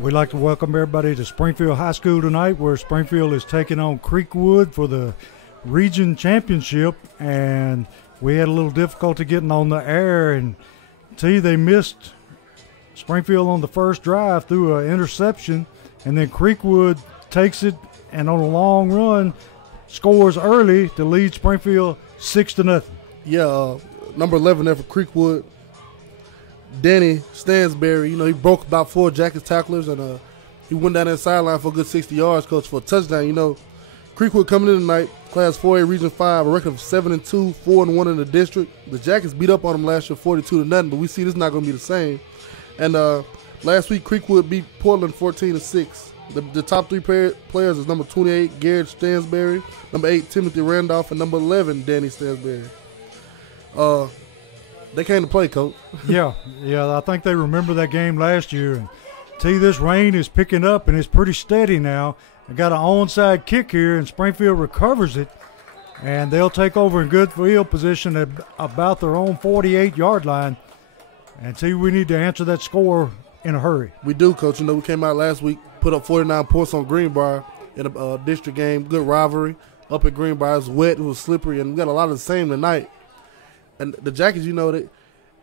We'd like to welcome everybody to Springfield High School tonight, where Springfield is taking on Creekwood for the region championship. And we had a little difficulty getting on the air, and they missed Springfield on the first drive through an interception, and then Creekwood takes it and on a long run scores early to lead Springfield 6-0. Yeah, number 11 there for Creekwood, Danny Stansberry. He broke about 4 Jackets tacklers, and he went down that sideline for a good 60 yards, coach, for a touchdown. Creekwood coming in tonight, Class 4A Region 5, a record of 7-2, 4-1 in the district. The Jackets beat up on them last year 42-0, but we see this is not going to be the same. And last week, Creekwood beat Portland 14-6. The top 3 players is number 28, Garrett Stansberry, number 8, Timothy Randolph, and number 11, Danny Stansberry. They came to play, coach. Yeah, I think they remember that game last year. And this rain is picking up, and it's pretty steady now. They got an onside kick here, and Springfield recovers it, and they'll take over in good field position at about their own 48-yard line. And we need to answer that score in a hurry. We do, coach. We came out last week, put up 49 points on Greenbrier in a district game. Good rivalry up at Greenbrier. It was wet, it was slippery, and we got a lot of the same tonight. And the Jackets, it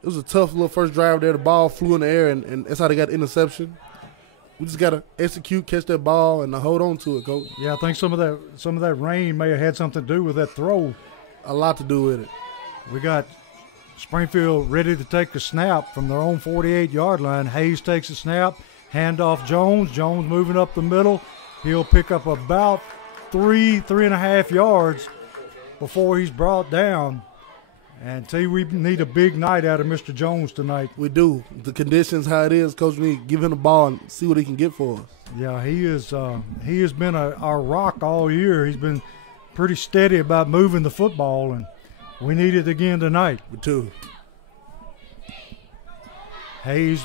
was a tough little first drive there. The ball flew in the air, and that's how they got the interception. We just got to execute, catch that ball, and hold on to it, coach. Yeah, I think some of that rain may have had something to do with that throw. A lot to do with it. We got Springfield ready to take the snap from their own 48-yard line. Hayes takes the snap, handoff Jones. Jones moving up the middle. He'll pick up about 3.5 yards before he's brought down. And we need a big night out of Mr. Jones tonight. We do. The conditions, how it is, coach, we need to give him the ball and see what he can get for us. Yeah, he has been our rock all year. He's been pretty steady about moving the football, and we need it again tonight. We do. Hayes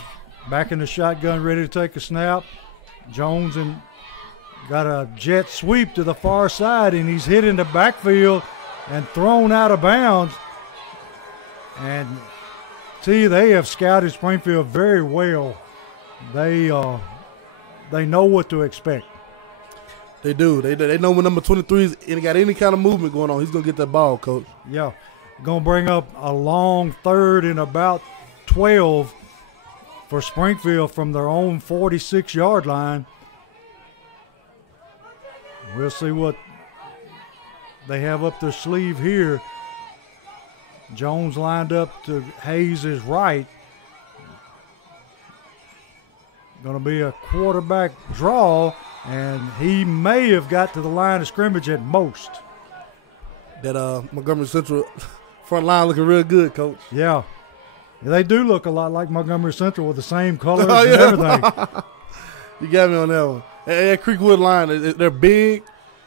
back in the shotgun, ready to take a snap. Jones got a jet sweep to the far side, and he's hit in the backfield and thrown out of bounds. And they have scouted Springfield very well. They know what to expect. They do. They know when number 23 is and got any kind of movement going on, he's gonna get that ball, coach. Yeah, gonna bring up a long third and about 12 for Springfield from their own 46-yard line. We'll see what they have up their sleeve here. Jones lined up to Hayes' right. Going to be a quarterback draw, and he may have got to the line of scrimmage at most. That Montgomery Central front line looking real good, coach. Yeah. They do look a lot like Montgomery Central with the same colors and everything. You got me on that one. That Creekwood line, they're big.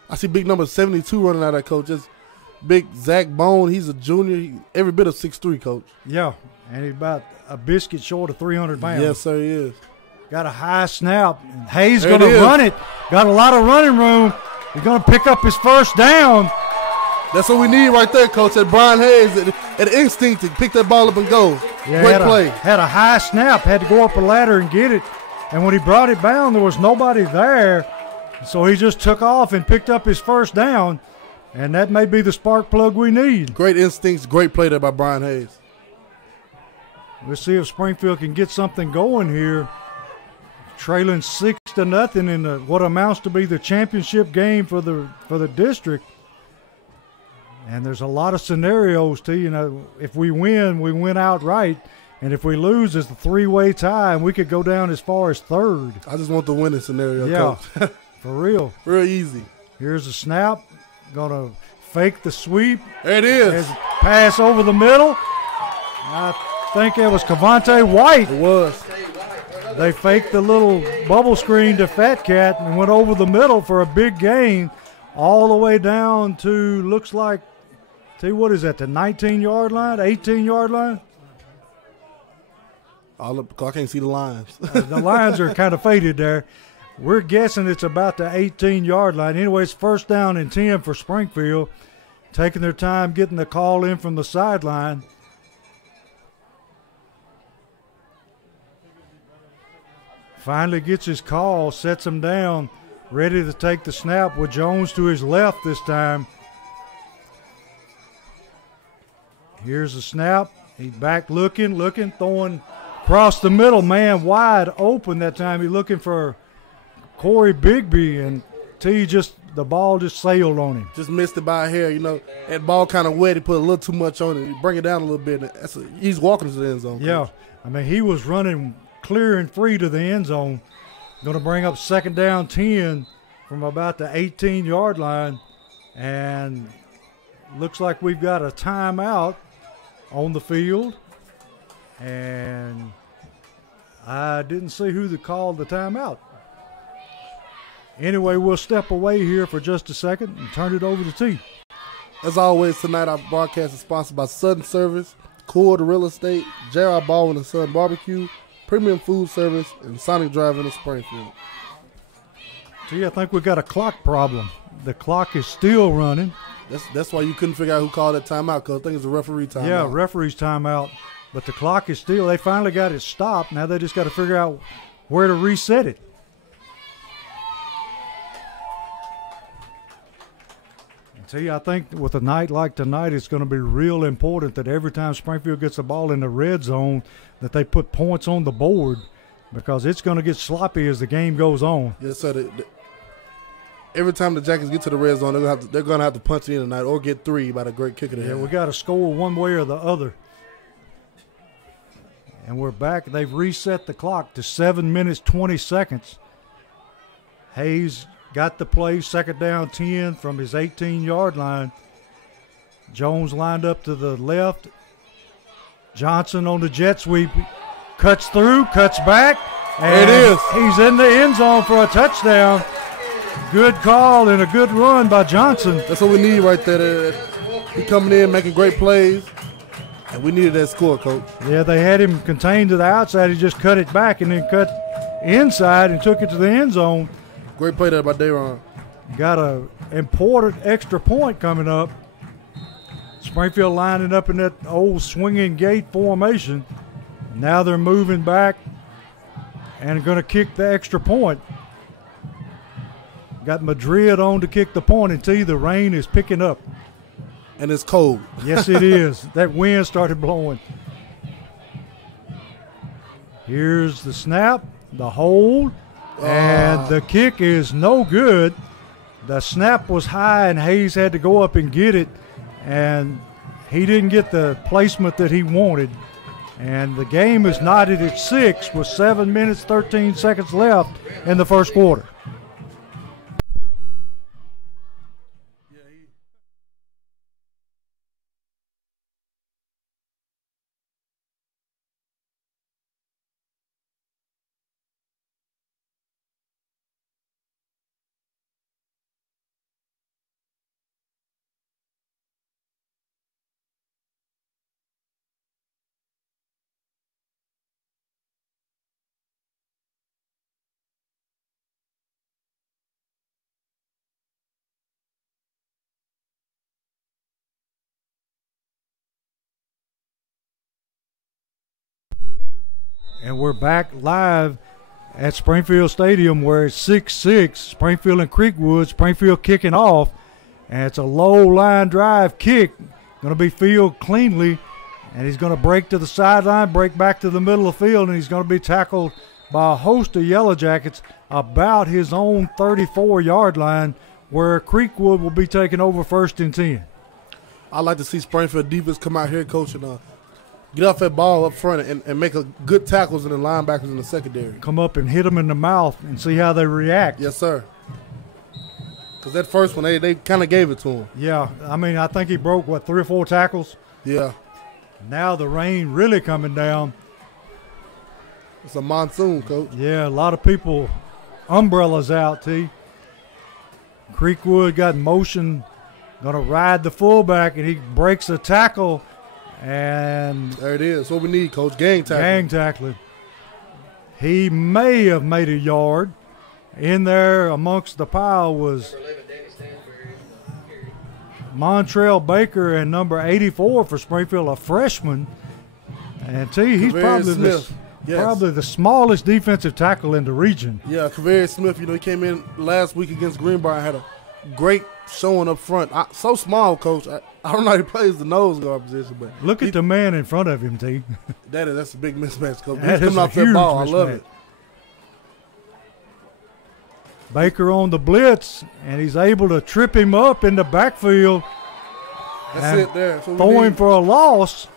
I see big number 72 running out of that, coach. It's big Zach Bone, he's a junior. Every bit of 6'3", coach. Yeah, and he's about a biscuit short of 300 pounds. Yes, sir, he is. Got a high snap. Hayes going to run it. Got a lot of running room. He's going to pick up his first down. That's what we need right there, coach. That Brian Hayes, an instinct to pick that ball up and go. Yeah, great play. Had a high snap. Had to go up a ladder and get it. And when he brought it down, there was nobody there. So he just took off and picked up his first down. And that may be the spark plug we need. Great instincts, great play there by Brian Hayes. We'll see if Springfield can get something going here. Trailing 6-0 in what amounts to be the championship game for the district. And there's a lot of scenarios too. If we win outright. And if we lose, it's a 3-way tie, and we could go down as far as third. I just want the winning scenario, yeah, coach. For real. Real easy. Here's a snap. Going to fake the sweep. There it is. Pass over the middle. I think it was Cavante White. It was. They faked the little bubble screen to Fat Cat and went over the middle for a big gain all the way down to, looks like, what is that, the 19-yard line, 18-yard line? I can't see the lines. The lines are kind of faded there. We're guessing it's about the 18-yard line. Anyways, first down and 10 for Springfield. Taking their time getting the call in from the sideline. finally gets his call, sets him down, ready to take the snap with Jones to his left this time. Here's the snap. He's back looking, throwing across the middle. Man wide open that time. He's looking for Corey Bigby, and the ball just sailed on him. Just missed it by a hair, you know. That ball kind of wet. He put a little too much on it. He bring it down a little bit. He's walking to the end zone. Yeah. I mean, he was running clear and free to the end zone. Going to bring up 2nd down 10 from about the 18-yard line. And looks like we've got a timeout on the field. And I didn't see who called the timeout. Anyway, we'll step away here for just a second and turn it over to T. As always, tonight our broadcast is sponsored by Sudden Service, Cord Real Estate, J.R. Baldwin and Son Barbecue, Premium Food Service, and Sonic Drive in Springfield. T, I think we've got a clock problem. The clock is still running. That's why you couldn't figure out who called that timeout, because I think it's a referee timeout. Yeah, referee's timeout. But the clock is still, they finally got it stopped. Now they just got to figure out where to reset it. See, I think with a night like tonight, it's going to be real important that every time Springfield gets the ball in the red zone, that they put points on the board, because it's going to get sloppy as the game goes on. Yes, sir. Every time the Jackets get to the red zone, they're going to have to punch in tonight or get 3 by the great kicker. Yeah, we got to score one way or the other. And we're back. They've reset the clock to 7 minutes, 20 seconds. Hayes got the play, 2nd down 10 from his 18-yard line. Jones lined up to the left. Johnson on the jet sweep. Cuts through, cuts back. And it is. He's in the end zone for a touchdown. Good call and a good run by Johnson. That's what we need right there. He coming in, making great plays. And we needed that score, Coach. Yeah, they had him contained to the outside. He just cut it back and then cut inside and took it to the end zone. Great play there by Dayron. Got an important extra point coming up. Springfield lining up in that old swinging gate formation. Now they're moving back and going to kick the extra point. Got Madrid on to kick the point, and T, the rain is picking up. And it's cold. Yes, it is. That wind started blowing. Here's the snap, the hold. And the kick is no good. The snap was high, and Hayes had to go up and get it, and he didn't get the placement that he wanted. And the game is knotted at 6 with 7 minutes, 13 seconds left in the first quarter. And we're back live at Springfield Stadium where it's 6-6, Springfield and Creekwood. Springfield kicking off, and it's a low line drive kick. Going to be fielded cleanly, and he's going to break to the sideline, break back to the middle of the field, and he's going to be tackled by a host of Yellow Jackets about his own 34-yard line, where Creekwood will be taking over 1st and 10. I'd like to see Springfield defense come out here, Coach, and get off that ball up front and make a good tackles in the linebackers in the secondary. Come up and hit them in the mouth and see how they react. Yes, sir. Because that first one, they kind of gave it to him. Yeah, I mean, I think he broke, 3 or 4 tackles? Yeah. Now the rain really coming down. It's a monsoon, Coach. Yeah, a lot of people, umbrellas out, T. Creekwood got in motion, going to ride the fullback, and he breaks a tackle. And there it is. That's what we need, Coach. Gang tackling. Gang tackling. He may have made a yard. In there amongst the pile was Montrell Baker and number 84 for Springfield, a freshman. And he's probably Yes. Probably the smallest defensive tackle in the region. Yeah, Kaveri Smith, he came in last week against Greenbrier and had a great showing up front. So small, Coach. I don't know how he plays the nose guard position, but look at the man in front of him, T. That's a big mismatch, Coach. That He's is coming a off that ball. huge I love mismatch. it. Baker on the blitz, and he's able to trip him up in the backfield. That's it there. That's what we Throw him need. for a loss.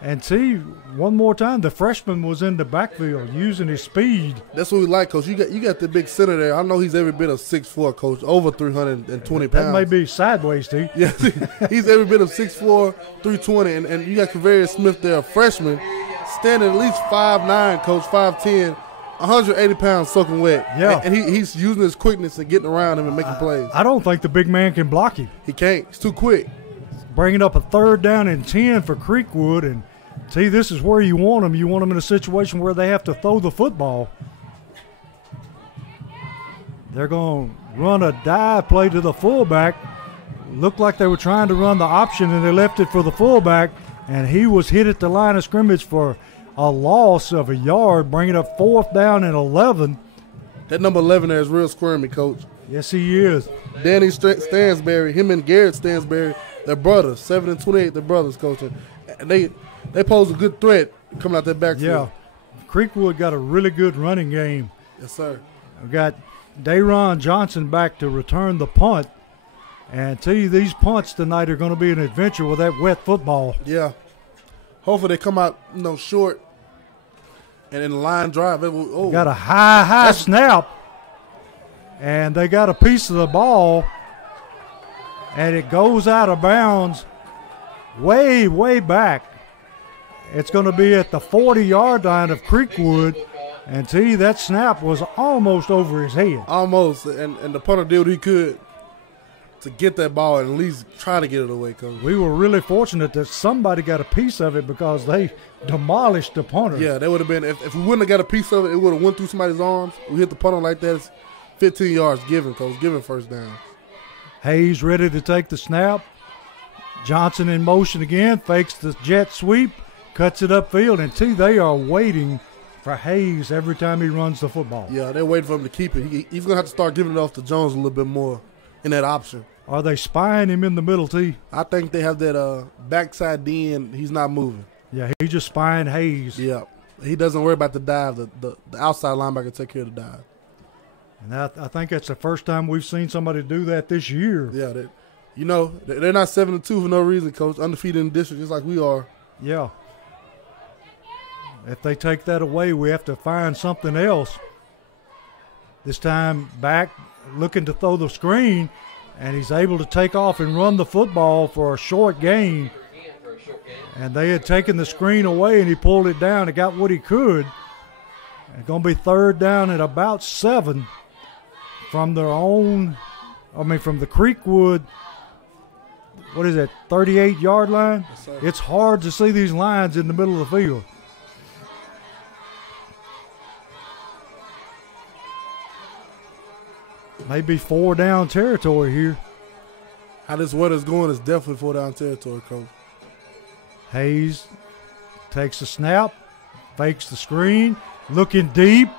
And see, one more time, the freshman was in the backfield using his speed. That's what we like, Coach. You got the big center there. I know he's every bit of 6'4", Coach, over 320 pounds. That may be sideways, T. Yeah, he's every bit of 6'4", 320, and you got Kaveri Smith there, a freshman, standing at least 5'9", Coach, 5'10", 180 pounds soaking wet. Yeah. And he's using his quickness and getting around him and making plays. I don't think the big man can block him. He can't. He's too quick. Bringing up a 3rd down and 10 for Creekwood. And see, this is where you want them. You want them in a situation where they have to throw the football. They're going to run a dive play to the fullback. Looked like they were trying to run the option, and they left it for the fullback. And he was hit at the line of scrimmage for a loss of a yard, bringing up 4th down and 11. That number 11 there is real squirmy, Coach. Yes, he is. Danny Stansberry, him and Garrett Stansberry, they're brothers, 7 and 28, they're brothers, Coach. And they pose a good threat coming out that backfield. Yeah. Creekwood got a really good running game. Yes, sir. We got Dayron Johnson back to return the punt. And tell you, these punts tonight are going to be an adventure with that wet football. Yeah. Hopefully they come out, short and in the line drive. Got a high snap. And they got a piece of the ball. And it goes out of bounds way, way back. It's going to be at the 40-yard line of Creekwood. And see, that snap was almost over his head. Almost. And the punter did what he could to get that ball and at least try to get it away, Coach. We were really fortunate that somebody got a piece of it because they demolished the punter. Yeah, that would have been, if we wouldn't have got a piece of it, it would have went through somebody's arms. We hit the punter like that, it's 15 yards given, Coach, given 1st down. Hayes ready to take the snap. Johnson in motion again, fakes the jet sweep, cuts it upfield, and they are waiting for Hayes every time he runs the football. Yeah, they're waiting for him to keep it. He's going to have to start giving it off to Jones a little bit more in that option. Are they spying him in the middle, T? I think they have that backside D, and he's not moving. Yeah, he's just spying Hayes. Yeah, he doesn't worry about the dive. The outside linebacker take care of the dive. And I think that's the first time we've seen somebody do that this year. Yeah, they're not 7-2 for no reason, Coach. Undefeated in the district, just like we are. Yeah. If they take that away, we have to find something else. This time back, looking to throw the screen, and he's able to take off and run the football for a short gain. And they had taken the screen away, and he pulled it down and got what he could. It's going to be 3rd down at about 7 from the Creekwood, 38-yard line? Yes, It's hard to see these lines in the middle of the field. Maybe 4-down territory here. How this weather's going is definitely 4-down territory, Coach. Hayes takes the snap, fakes the screen, looking deep,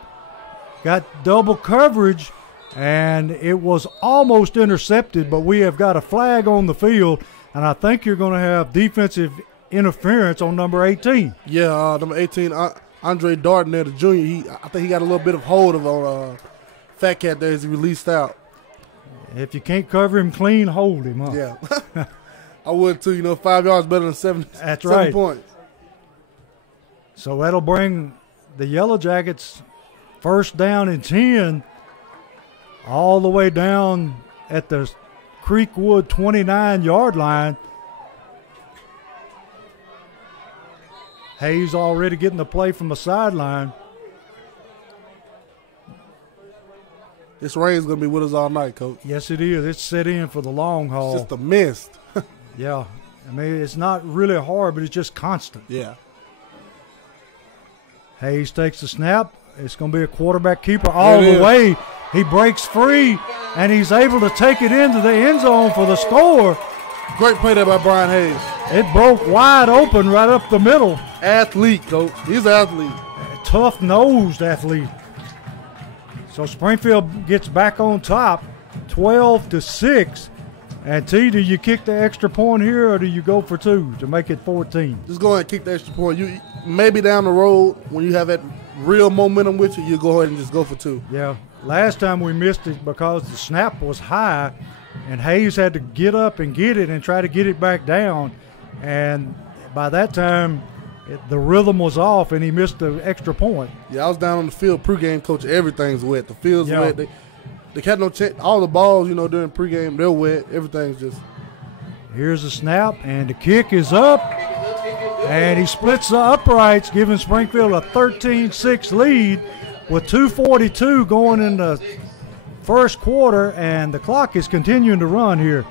got double coverage, and it was almost intercepted, but we have got a flag on the field, and I think you're going to have defensive interference on number 18. Yeah, number 18, Andre Darden there, the junior, I think he got a little bit of hold of on Fat Cat there as he released out. If you can't cover him clean, hold him, huh? Yeah. I would too, 5 yards better than 7 points. So that'll bring the Yellow Jackets 1st down and 10 all the way down at the Creekwood 29-yard line. Hayes already getting the play from the sideline. This rain's going to be with us all night, Coach. Yes, it is. It's set in for the long haul. It's just a mist. Yeah. I mean, it's not really hard, but it's just constant. Yeah. Hayes takes the snap. It's going to be a quarterback keeper all the way. He breaks free, and he's able to take it into the end zone for the score. Great play there by Brian Hayes. It broke wide open right up the middle. Athlete, Coach. He's an athlete. tough-nosed athlete. So Springfield gets back on top, 12-6. And T, do you kick the extra point here, or do you go for 2 to make it 14? Just go ahead and kick the extra point. You maybe down the road when you have that real momentum with you, go ahead and just go for 2. Yeah. Last time we missed it because the snap was high, and Hayes had to get up and get it and try to get it back down. And by that time, the rhythm was off, and he missed the extra point. Yeah, I was down on the field pregame, coach. Everything's wet. The field's wet. They had no chance. All the balls, during pregame, they're wet. Everything's just. Here's the snap, and the kick is up. And he splits the uprights, giving Springfield a 13-6 lead with 2:42 going in the first quarter, and the clock is continuing to run here.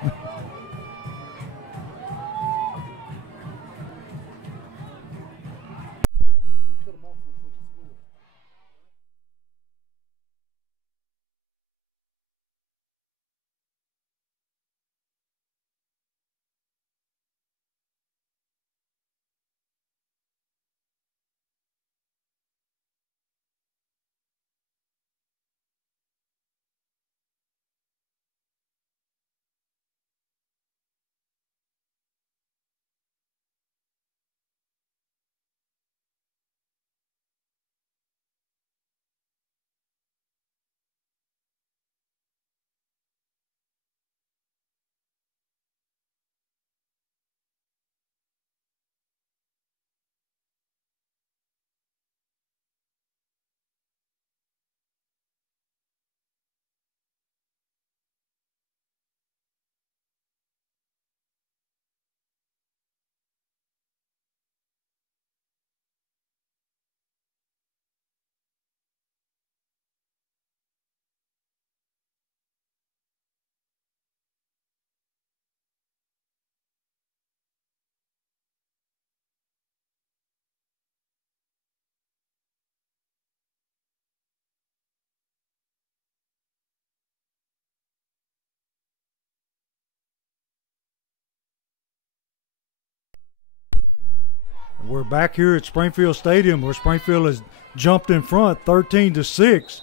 We're back here at Springfield Stadium, where Springfield has jumped in front 13-6,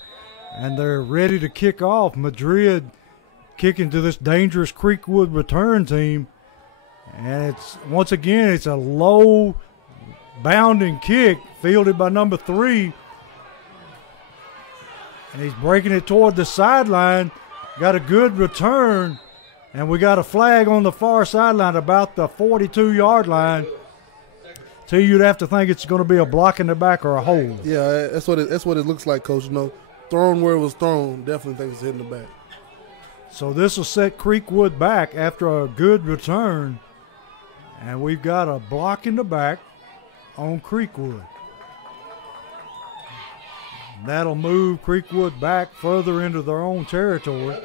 and they're ready to kick off. Madrid kicking to this dangerous Creekwood return team, and once again it's a low bounding kick fielded by number 3, and he's breaking it toward the sideline. Got a good return, and we got a flag on the far sideline about the 42-yard line. So you'd have to think it's going to be a block in the back or a hold. Yeah, that's what it looks like, Coach. Thrown where it was thrown, definitely think it's hitting the back. So this will set Creekwood back after a good return. And we've got a block in the back on Creekwood. That'll move Creekwood back further into their own territory.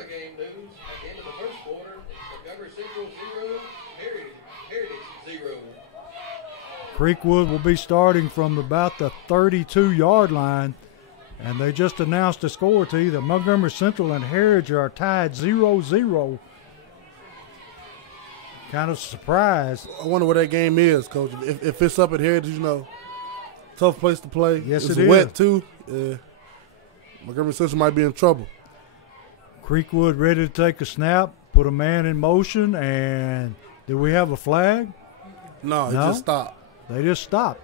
Creekwood will be starting from about the 32-yard line, and they just announced a score to you that Montgomery Central and Heritage are tied 0-0. Kind of surprised. I wonder what that game is, Coach. If it's up at Heritage, tough place to play. Yes, it's it is. Wet, too. Montgomery Central might be in trouble. Creekwood ready to take a snap, put a man in motion, and do we have a flag? No, it just stopped. They just stopped.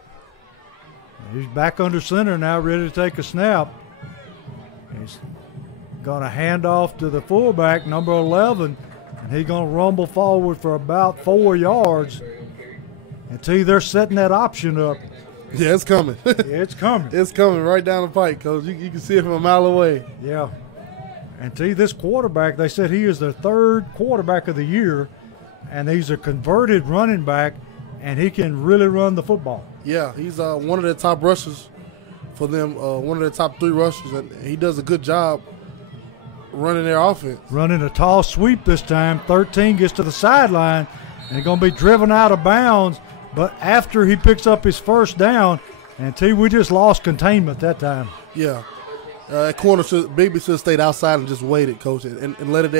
He's back under center now, ready to take a snap. He's going to hand off to the fullback, number 11, and he's going to rumble forward for about 4 yards. And T, they're setting that option up. Yeah, it's coming. It's coming. It's coming right down the pike, Coach. You can see it from a mile away. Yeah. And T, this quarterback, they said he is their 3rd quarterback of the year, and he's a converted running back, and he can really run the football. Yeah, he's one of the top rushers for them, one of the top 3 rushers, and he does a good job running their offense. Running a tall sweep this time. 13 gets to the sideline, and he's going to be driven out of bounds. But after he picks up his first down, and T, we just lost containment that time. Yeah. At corner, Bigby should have stayed outside and just waited, Coach, and let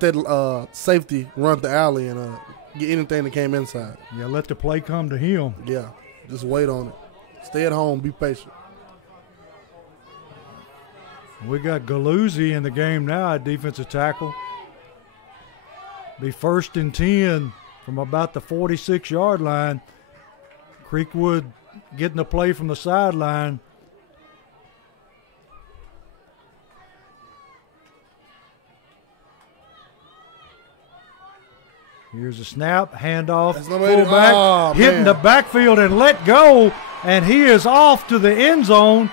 that safety run the alley and get anything that came inside. Yeah, let the play come to him. Yeah, just wait on it. Stay at home. Be patient. We got Galuzzi in the game now at defensive tackle. Be 1st and 10 from about the 46-yard line. Creekwood getting the play from the sideline. Here's a snap, handoff, fullback, hitting the backfield and let go, and he is off to the end zone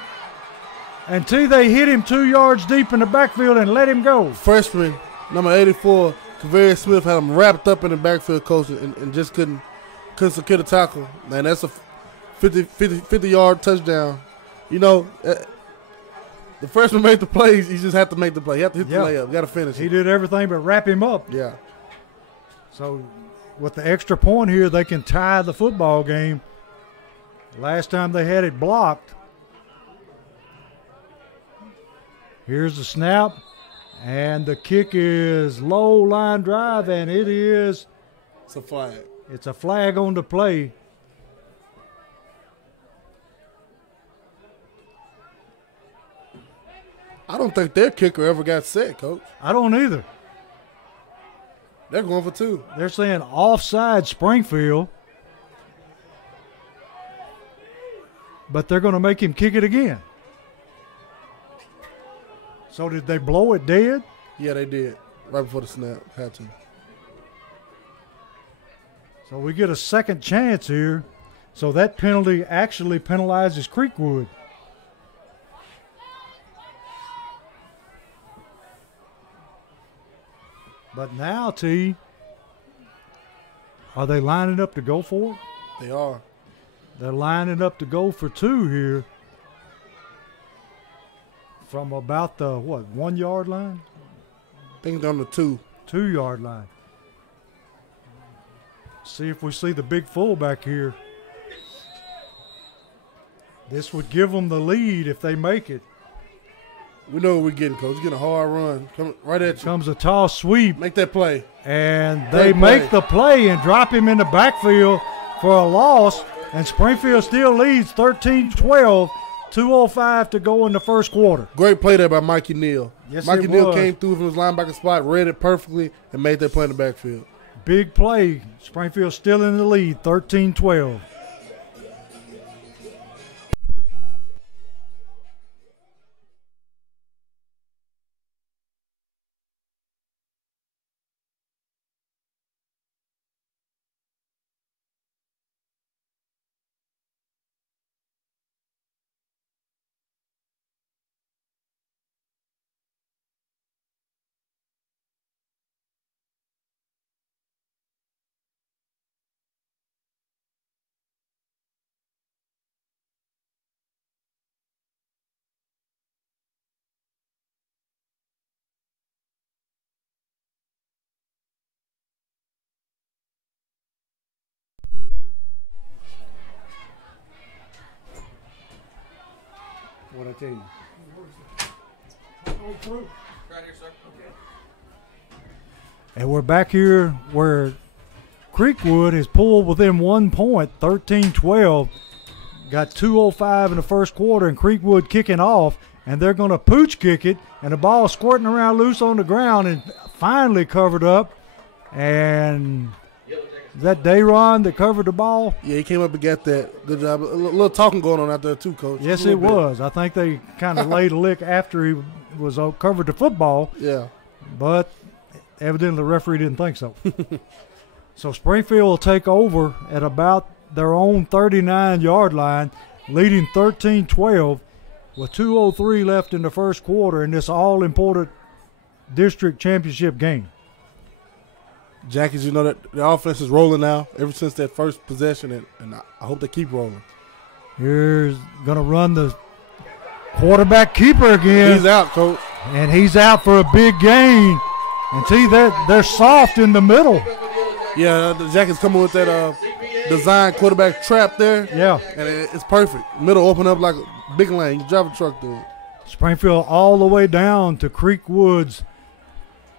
until they hit him 2 yards deep in the backfield and let him go. Freshman, number 84, Kaveri Smith had him wrapped up in the backfield, coach, and just couldn't secure the tackle. Man, that's a 50-yard touchdown. You know, the freshman made the plays. He just had to make the play. He had to hit the layup. Got to finish it. He did everything but wrap him up. Yeah. So with the extra point here, they can tie the football game. Last time they had it blocked. Here's the snap, and the kick is low line drive, and it is. It's a flag. It's a flag on the play. I don't think their kicker ever got set, Coach. I don't either. They're going for 2. They're saying offside Springfield, but they're going to make him kick it again. So did they blow it dead? Yeah, they did. Right before the snap. Had to. So we get a second chance here. So that penalty actually penalizes Creekwood. But now, T, are they lining up to go for it? They are. They're lining up to go for 2 here from about the, 1 yard line? I think down to 2. 2 yard line. See if we see the big fullback here. This would give them the lead if they make it. We know what we're getting, Coach. We're getting a hard run. Come right at you. Comes a toss sweep. Make that play. And they make the play and drop him in the backfield for a loss. And Springfield still leads 13-12. 2:05 to go in the first quarter. Great play there by Mikey Neal. Yes, Mikey Neal came through from his linebacker spot, read it perfectly, and made that play in the backfield. Big play. Springfield still in the lead, 13-12. What I tell you? Right here, sir. Okay. And we're back here where Creekwood has pulled within 1 point, 13-12. Got 2:05 in the first quarter, and Creekwood kicking off, and they're going to pooch kick it, and the ball squirting around loose on the ground and finally covered up. And is that Dayron that covered the ball? Yeah, he came up and got that. Good job. A little talking going on out there too, Coach. Yes, it was. I think they kind of laid a lick after he was covered the football. Yeah. But evidently the referee didn't think so. So Springfield will take over at about their own 39-yard line, leading 13-12 with 2:03 left in the first quarter in this all-important district championship game. Jackies, you know that the offense is rolling now ever since that first possession, and I hope they keep rolling. Here's going to run the quarterback keeper again. He's out, Coach. And he's out for a big gain. And see, they're soft in the middle. Yeah, the Jackies coming with that design quarterback trap there. Yeah. And it's perfect. Middle open up like a big lane. You drive a truck through it. Springfield all the way down to Creekwood's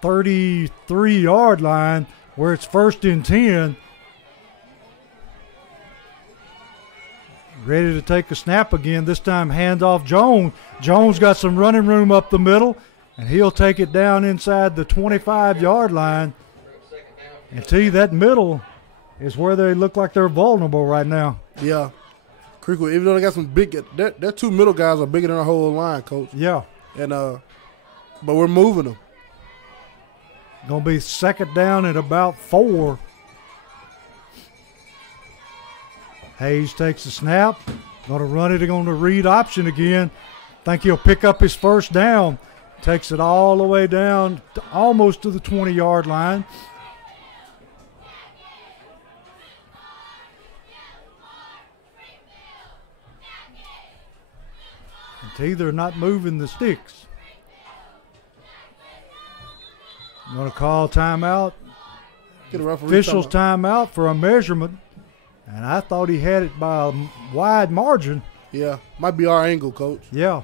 33-yard line where it's 1st and 10. ready to take a snap again. This time hand off Jones. Jones got some running room up the middle, and he'll take it down inside the 25-yard line. And T, that middle is where they look like they're vulnerable right now. Yeah. Creekwood, even though they got some big, their two middle guys are bigger than our whole line, Coach. Yeah. And but we're moving them. Going to be second down at about 4. Hayes takes the snap. Going to run it on the read option again. Think he'll pick up his first down. Takes it all the way down to almost to the 20-yard line. And T, they're not moving the sticks. Going to call timeout. Get a referee Officials timeout for a measurement. And I thought he had it by a wide margin. Yeah, might be our angle, Coach. Yeah.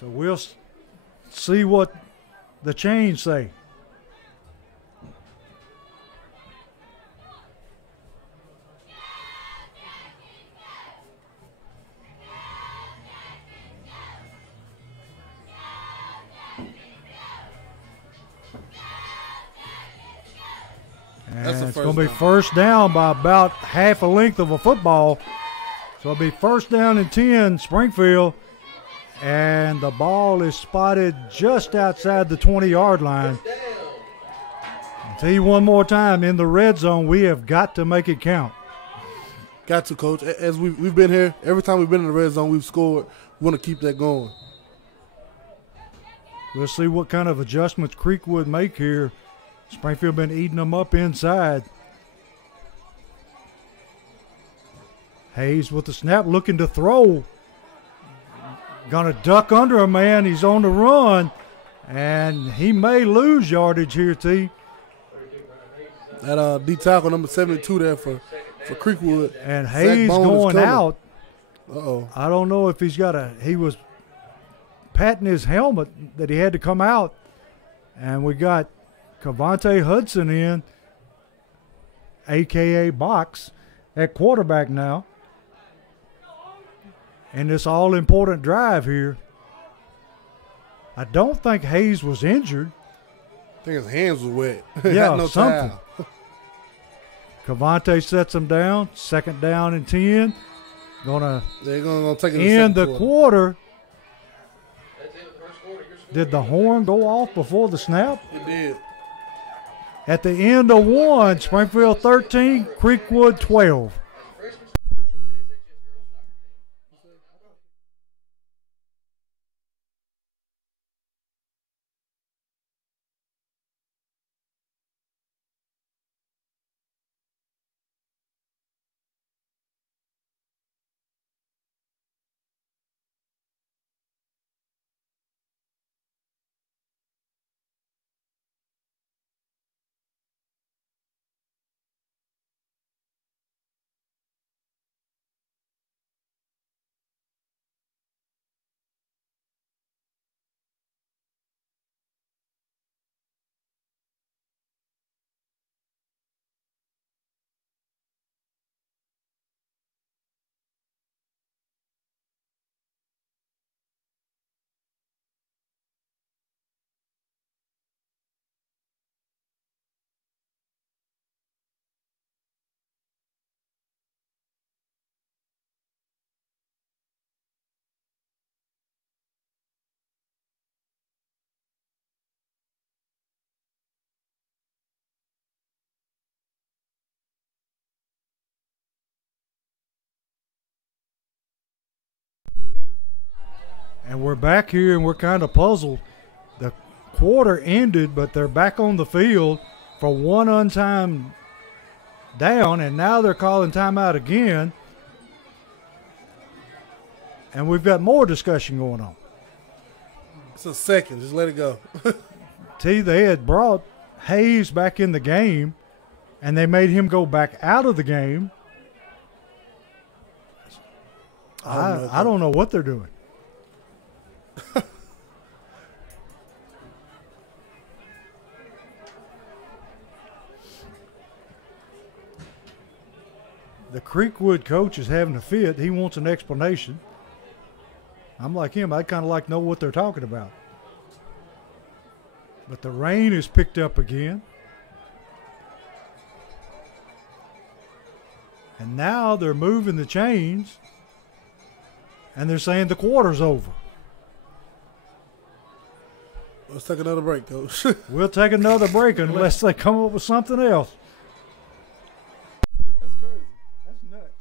So we'll see what the chains say. And it's going to be first down by about half a length of a football. So it'll be first down and 10, Springfield. And the ball is spotted just outside the 20-yard line. I'll tell you one more time, in the red zone, we have got to make it count. Got to, Coach. As we've been here, every time we've been in the red zone, we've scored. We want to keep that going. We'll see what kind of adjustments Creekwood make here. Springfield been eating them up inside. Hayes with the snap, looking to throw. Gonna duck under a man. He's on the run, and he may lose yardage here, T. That D tackle number 72 there for Creekwood. And Hayes going out. Uh-oh. I don't know if he's got he was patting his helmet that he had to come out. And we got Cavante Hudson in, a.k.a. Box, at quarterback now. In this all-important drive here. I don't think Hayes was injured. I think his hands were wet. Yeah, no something. towel. Cavante sets him down. Second down and 10. They're gonna take it in the quarter. That's it, the first quarter. Did the horn go off before the snap? It did. At the end of one, Springfield 13, Creekwood 12. And we're back here, and we're kind of puzzled. The quarter ended, but they're back on the field for one untimed down, and now they're calling timeout again. And we've got more discussion going on. It's a second. Just let it go. T, they had brought Hayes back in the game, and they made him go back out of the game. I don't know what they're doing. The Creekwood coach is having a fit. He wants an explanation. I'm like him. I kind of like to know what they're talking about. But the rain is picked up again. And now they're moving the chains. And they're saying the quarter's over. Let's take another break, Coach. We'll take another break unless they come up with something else. That's crazy. That's nuts.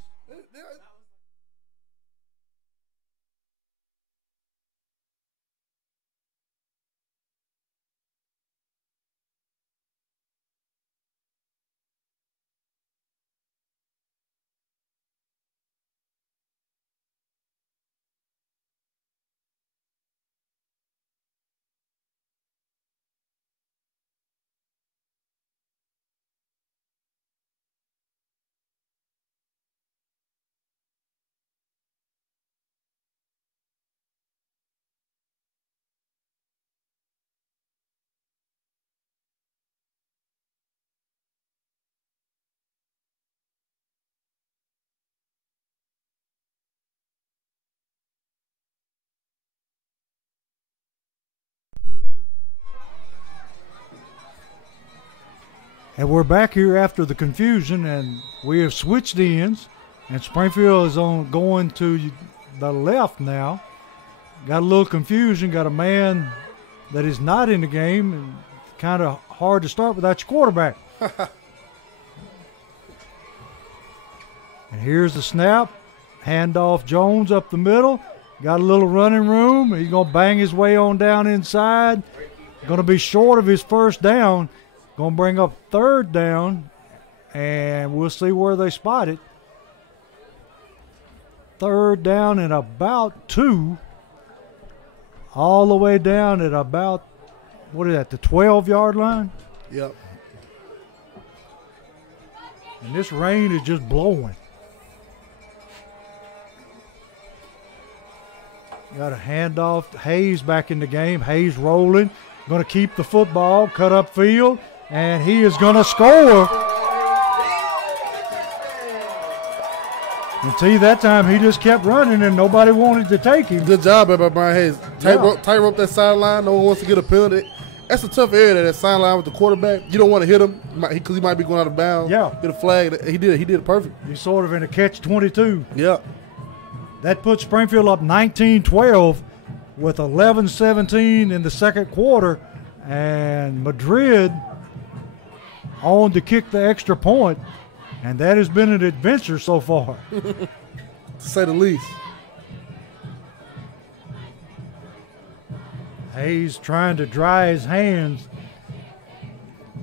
And we're back here after the confusion, and we have switched ends, and Springfield is going to the left now. Got a little confusion, got a man that is not in the game, and kind of hard to start without your quarterback. And here's the snap. Handoff Jones up the middle. Got a little running room. He's going to bang his way on down inside. Going to be short of his first down. Going to bring up third down, and we'll see where they spot it. Third down and about 2, all the way down at about, what is that, the 12-yard line? Yep. And this rain is just blowing. Got a handoff. Hayes back in the game. Hayes rolling. Going to keep the football, cut up field. And he is going to score. And see, that time he just kept running and nobody wanted to take him. Good job by Brian Hayes. Tightrope that sideline. No one wants to get a penalty. That's a tough area, that sideline with the quarterback. You don't want to hit him because he might be going out of bounds. Yeah. Get a flag. He did it perfect. He's sort of in a catch-22. Yeah. That puts Springfield up 19-12 with 11-17 in the second quarter. And Madrid on to kick the extra point, and that has been an adventure so far. To say the least. Hayes trying to dry his hands.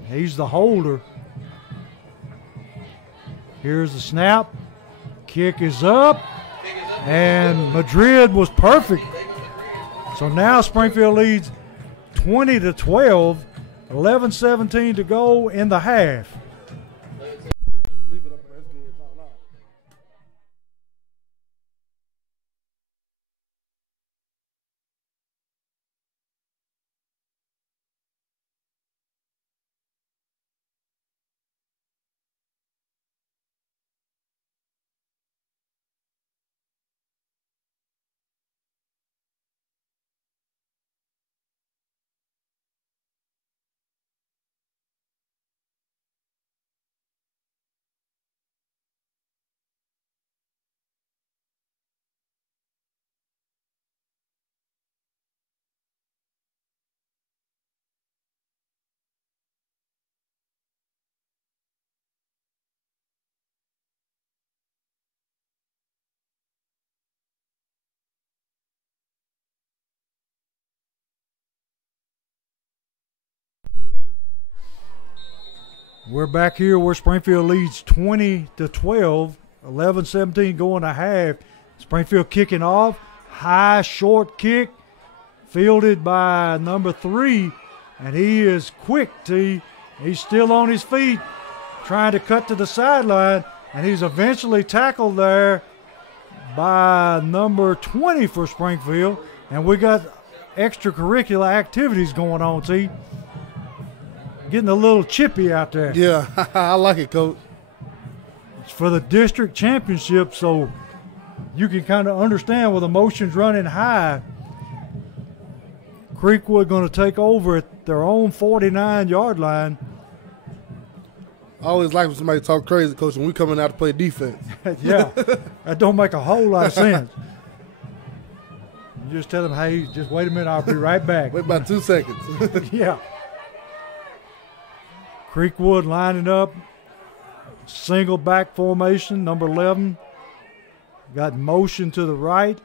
He's the holder. Here's the snap. Kick is up, and Madrid was perfect. So now Springfield leads 20-12. 11-17 to go in the half. Leave it up there. That's good. No. We're back here where Springfield leads 20-12, 11-17 going to half. Springfield kicking off, high short kick, fielded by number 3, and he is quick. He's still on his feet, trying to cut to the sideline, and he's eventually tackled there by number 20 for Springfield. And we got extracurricular activities going on, T. Getting a little chippy out there. Yeah, I like it, Coach. It's for the district championship, so you can kind of understand with the motions running high. Creekwood going to take over at their own 49-yard line. I always like when somebody talk crazy, Coach, when we coming out to play defense. Yeah, that don't make a whole lot of sense. You just tell them, hey, just wait a minute, I'll be right back. Wait about 2 seconds. Yeah. Creekwood lining up, single back formation, number 11. Got motion to the right.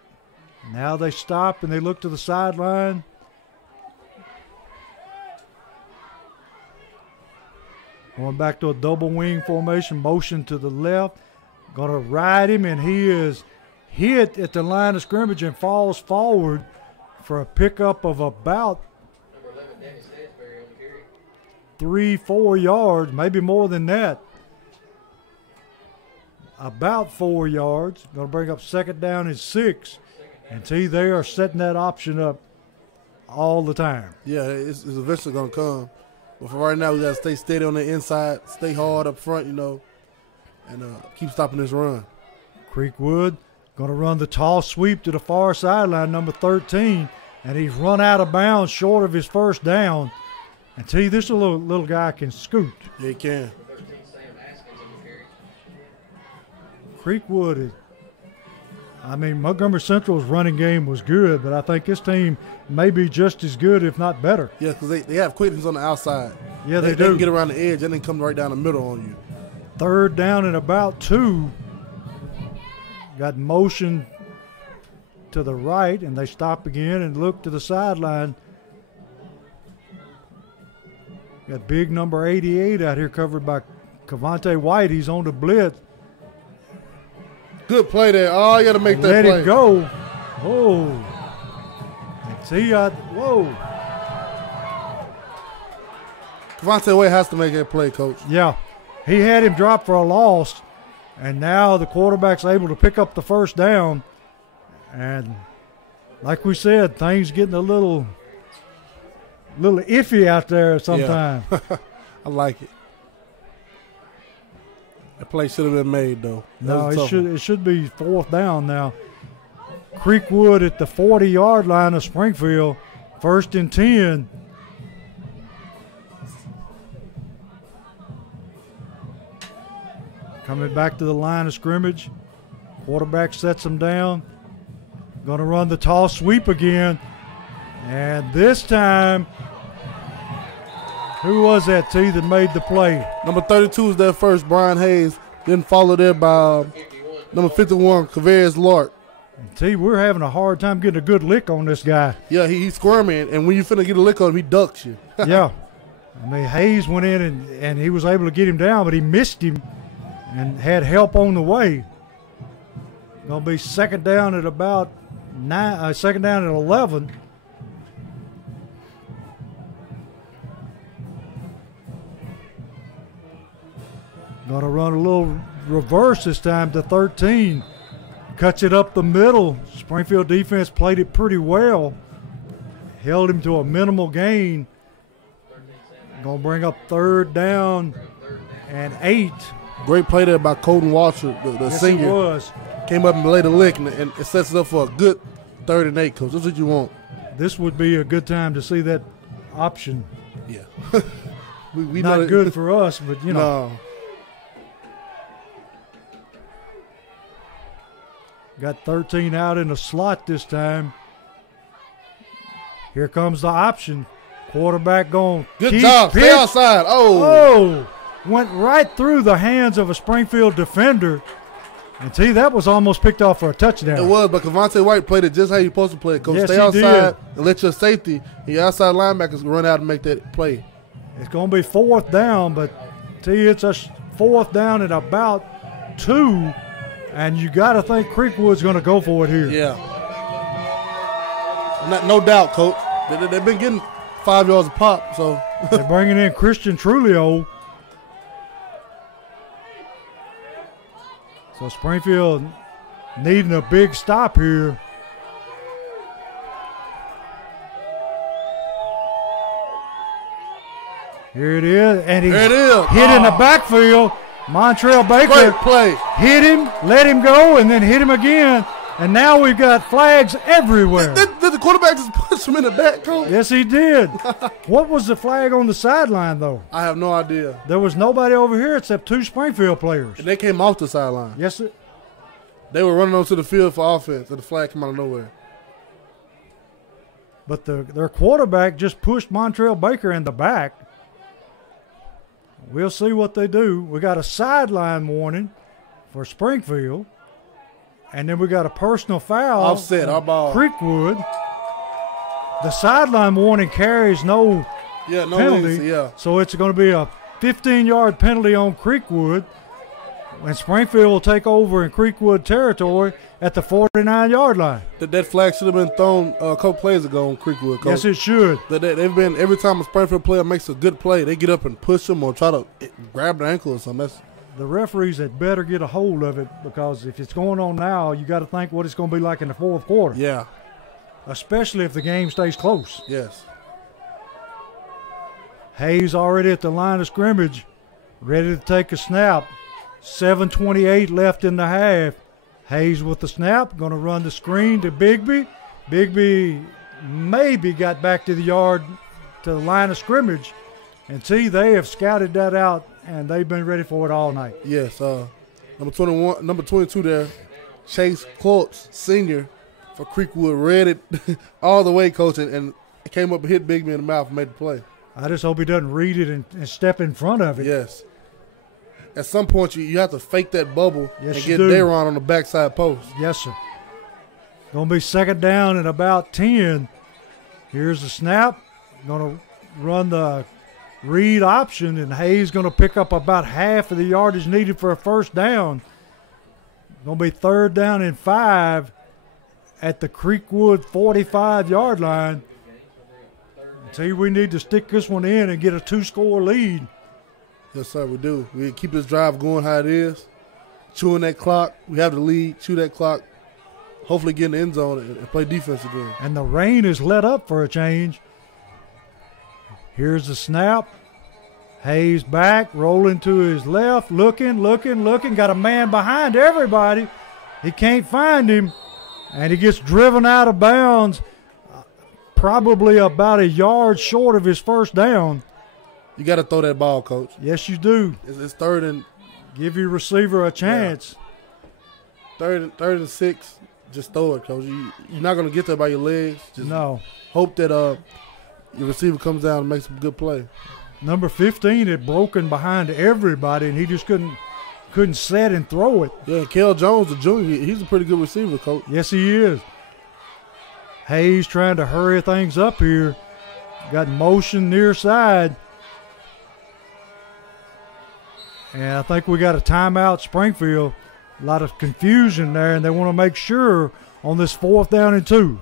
Now they stop and they look to the sideline. Going back to a double wing formation, motion to the left. Going to ride him, and he is hit at the line of scrimmage and falls forward for a pickup of about 3-4 yards, maybe more than that. About 4 yards. Going to bring up second down and 6. And see, they are setting that option up all the time. Yeah, it's eventually going to come. But for right now, we got to stay steady on the inside, stay hard up front, and keep stopping this run. Creekwood going to run the tall sweep to the far sideline, number 13, and he's run out of bounds short of his first down. And see, this little guy can scoot. Yeah, he can. Creekwood Montgomery Central's running game was good, but I think this team may be just as good, if not better. Yeah, because they have quickness on the outside. Yeah, they do. They can get around the edge and then come right down the middle on you. Third down and about 2. Got motion to the right, and they stop again and look to the sideline. Got big number 88 out here covered by Cavante White. He's on the blitz. Good play there. Oh, you got to make that play. Let it go. Oh. See, whoa. Cavante White has to make that play, Coach. Yeah. He had him drop for a loss, and now the quarterback's able to pick up the first down. And like we said, things getting a little iffy out there sometimes. Yeah. I like it. That play should have been made, though. No, it should be fourth down now. Creekwood at the 40-yard line of Springfield, 1st and 10. Coming back to the line of scrimmage. Quarterback sets him down. Going to run the tall sweep again. And this time, who was that, T, that made the play? Number 32 is that first, Brian Hayes. Then followed there by number 51, Kavarius Lark. T, we're having a hard time getting a good lick on this guy. Yeah, he's squirming, and when you finna get a lick on him, he ducks you. Yeah. Hayes went in and he was able to get him down, but he missed him and had help on the way. Going to be second down at about 11. Going to run a little reverse this time to 13. Cuts it up the middle. Springfield defense played it pretty well. Held him to a minimal gain. Going to bring up third down and 8. Great play there by Colton Walter, the Yes, senior. it was. Came up and laid a lick, and it sets it up for a good 3rd and 8, Coach. That's what you want. This would be a good time to see that option. Yeah. we Not know good for us, but, No. Got 13 out in the slot this time. Here comes the option. Quarterback going. Good job. Stay outside. Oh, went right through the hands of a Springfield defender. And see, that was almost picked off for a touchdown. It was, but Cavante White played it just how you're supposed to play it, Coach. Yes, Stay he outside did. and let your safety and your outside linebackers run out and make that play. It's going to be fourth down, but see, it's a fourth down at about 2. And you got to think Creekwood's going to go for it here. Yeah. No doubt, Coach. They've been getting 5 yards a pop, so. They're bringing in Christian Trulio. So Springfield needing a big stop here. Here it is. And he's hit in the backfield. Montrell Great Baker play. hit him, let him go, and then hit him again. And now we've got flags everywhere. Did the quarterback just push him in the back, coach? Yes, he did. What was the flag on the sideline, though? I have no idea. There was nobody over here except 2 Springfield players. And they came off the sideline. Yes, sir. They were running onto the field for offense, and the flag came out of nowhere. But their quarterback just pushed Montrell Baker in the back. We'll see what they do. We got a sideline warning for Springfield. And then we got a personal foul. Offset, our ball. Creekwood. The sideline warning carries no penalty. Legacy, yeah. So it's going to be a 15-yard penalty on Creekwood. And Springfield will take over in Creekwood territory at the 49-yard line. That flag should have been thrown a couple plays ago on Creekwood, coach. Yes, it should. They've been, every time a Springfield player makes a good play, they get up and push them or try to grab their ankle or something. The referees had better get a hold of it, because if it's going on now, you got to think what it's going to be like in the fourth quarter. Yeah. Especially if the game stays close. Yes. Hayes already at the line of scrimmage, ready to take a snap. 7:28 left in the half. Hayes with the snap, going to run the screen to Bigby. Bigby maybe got back to the yard, to the line of scrimmage. And see, they have scouted that out, and they've been ready for it all night. Yes. Number 22 there, Chase Klotz, senior for Creekwood, read it all the way, coach, and came up and hit Bigby in the mouth and made the play. I just hope he doesn't read it and step in front of it. Yes. At some point, you have to fake that bubble and get do. Daron on the backside post. Yes, sir. Going to be second down and about 10. Here's the snap. Going to run the read option, and Hayes going to pick up about half of the yardage needed for a first down. Going to be 3rd down and 5 at the Creekwood 45-yard line. See, we need to stick this one in and get a 2-score lead. Yes, sir, we do. We keep this drive going how it is. Chewing that clock. We have the lead. Chew that clock. Hopefully get in the end zone and play defense again. And the rain is let up for a change. Here's the snap. Hayes back, rolling to his left, looking. Got a man behind everybody. He can't find him. And he gets driven out of bounds, probably about a yard short of his first down. You got to throw that ball, coach. Yes, you do. It's 3rd and give your receiver a chance. Yeah. 3rd and 6. Just throw it, coach. You're not going to get there by your legs. Just no. Hope that your receiver comes down and makes a good play. Number 15 had broken behind everybody, and he just couldn't set and throw it. Yeah, Kel Jones, the junior, he's a pretty good receiver, coach. Yes, he is. Hayes trying to hurry things up here. Got motion near side. And I think we got a timeout, Springfield. A lot of confusion there, and they want to make sure on this 4th down and 2.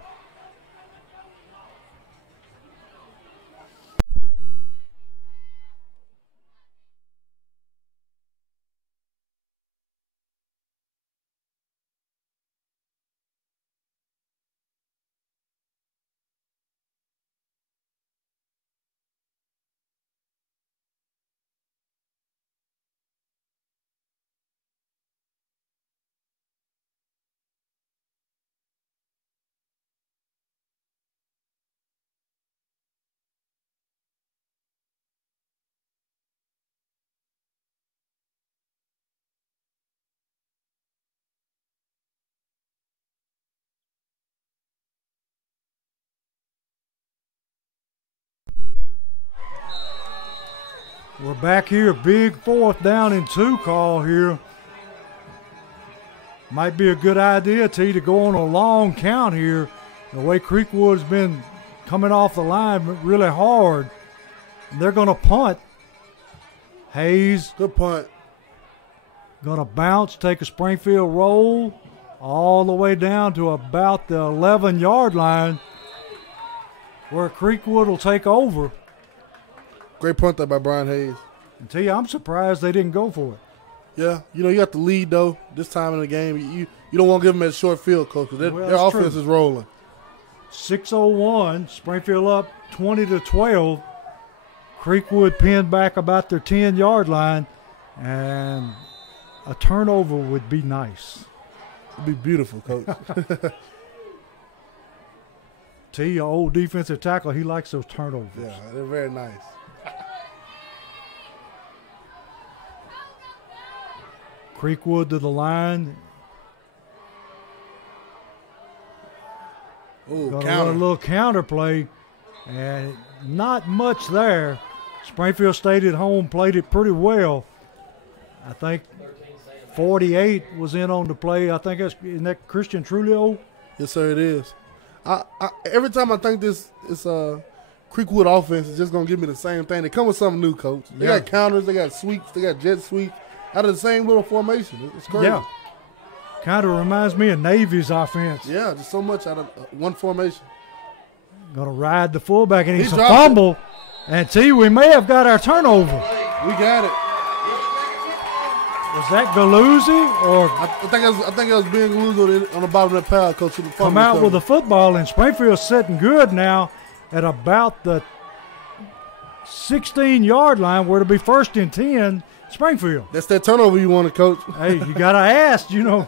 We're back here, big 4th down and 2 call here. Might be a good idea, T, to go on a long count here. The way Creekwood's been coming off the line really hard. They're going to punt. Hayes. Good punt. Going to bounce, take a Springfield roll all the way down to about the 11-yard line, where Creekwood will take over. Great punt there by Brian Hayes. And tell you, I'm surprised they didn't go for it. Yeah, you got the lead, though, this time in the game. You don't want to give them a short field, coach, because their offense is rolling. 6:01, Springfield up 20-12. Creekwood pinned back about their 10-yard line. and a turnover would be nice. It'd be beautiful, Coach. T, your old defensive tackle, he likes those turnovers. Yeah, they're very nice. Creekwood to the line. Ooh, Gonna counter. run a little counter play, and not much there. Springfield stayed at home, played it pretty well. I think 48 was in on the play. I think isn't that Christian Trulio? Yes, sir, it is. Every time I think this Creekwood offense is just gonna give me the same thing. They come with something new, Coach. They got counters, they got sweeps, they got jet sweeps out of the same little formation. It's crazy. Yeah, kind of reminds me of Navy's offense. Yeah, just so much out of one formation. Gonna ride the fullback, and he's a dropped fumble. And T, we may have got our turnover. We got it. Was that Galuzzi or I think it was being Galuzzi on the bottom of that pile, Coach. come out with the football? And Springfield's sitting good now at about the 16-yard line, where it'll be 1st and 10, Springfield. That's that turnover you wanted, Coach. Hey, you got to ask, you know.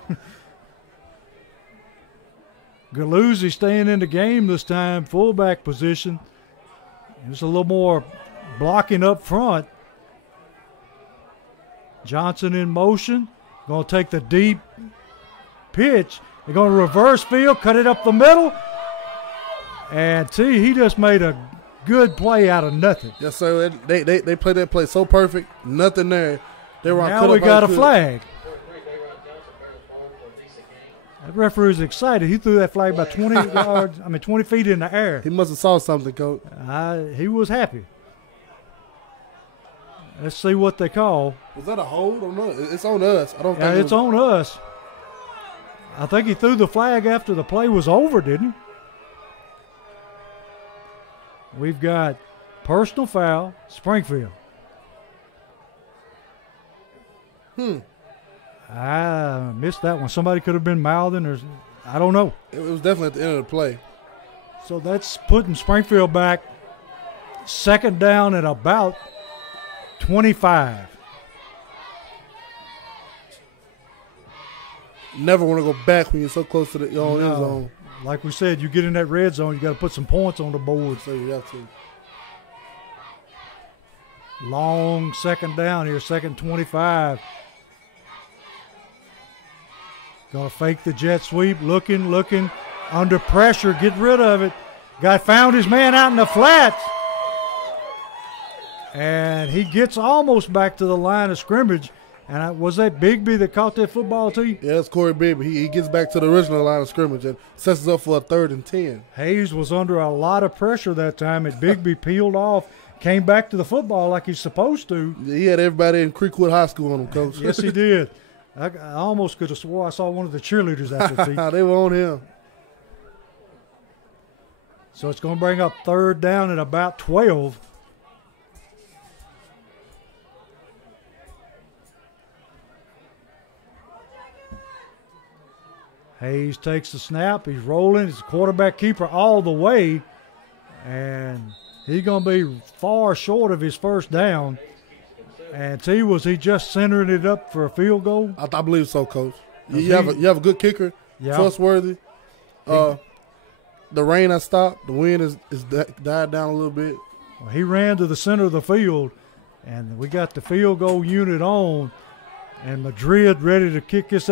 Galuzzi staying in the game this time, fullback position. There's a little more blocking up front. Johnson in motion. Going to take the deep pitch. They're going to reverse field, cut it up the middle. And T, he just made a good play out of nothing. Yes, sir. They played that play so perfect. Nothing there. They were now we got a flag. That referee's excited. He threw that flag about 20 yards. 20 feet in the air. He must have saw something, Coach. He was happy. Let's see what they call. Was that a hold? I don't know. It's on us. I don't think it's on us. I think he threw the flag after the play was over, didn't he? We've got personal foul, Springfield. I missed that one. Somebody could have been mouthing, or I don't know. It was definitely at the end of the play. So that's putting Springfield back 2nd down at about 25. Never want to go back when you're so close to your own end zone. Like we said, you get in that red zone, you got to put some points on the board. So you have to. Long 2nd down here, 2nd 25. Gonna fake the jet sweep, looking, under pressure, get rid of it. Guy found his man out in the flats. And he gets almost back to the line of scrimmage. And was that Bigby that caught that football to you? Yeah, that's Corey Bigby. He gets back to the original line of scrimmage and sets us up for a 3rd and 10. Hayes was under a lot of pressure that time, and Bigby peeled off, came back to the football like he's supposed to. He had everybody in Creekwood High School on him, Coach. Yes, he did. I almost could have swore I saw one of the cheerleaders out there. They were on him. So it's going to bring up 3rd down at about 12. Hayes takes the snap. He's rolling. He's a quarterback keeper all the way. And he's going to be far short of his 1st down. And was he just centering it up for a field goal? I believe so, Coach. You have a good kicker, trustworthy. The rain has stopped. The wind is died down a little bit. Well, he ran to the center of the field, and we got the field goal unit on, and Madrid ready to kick this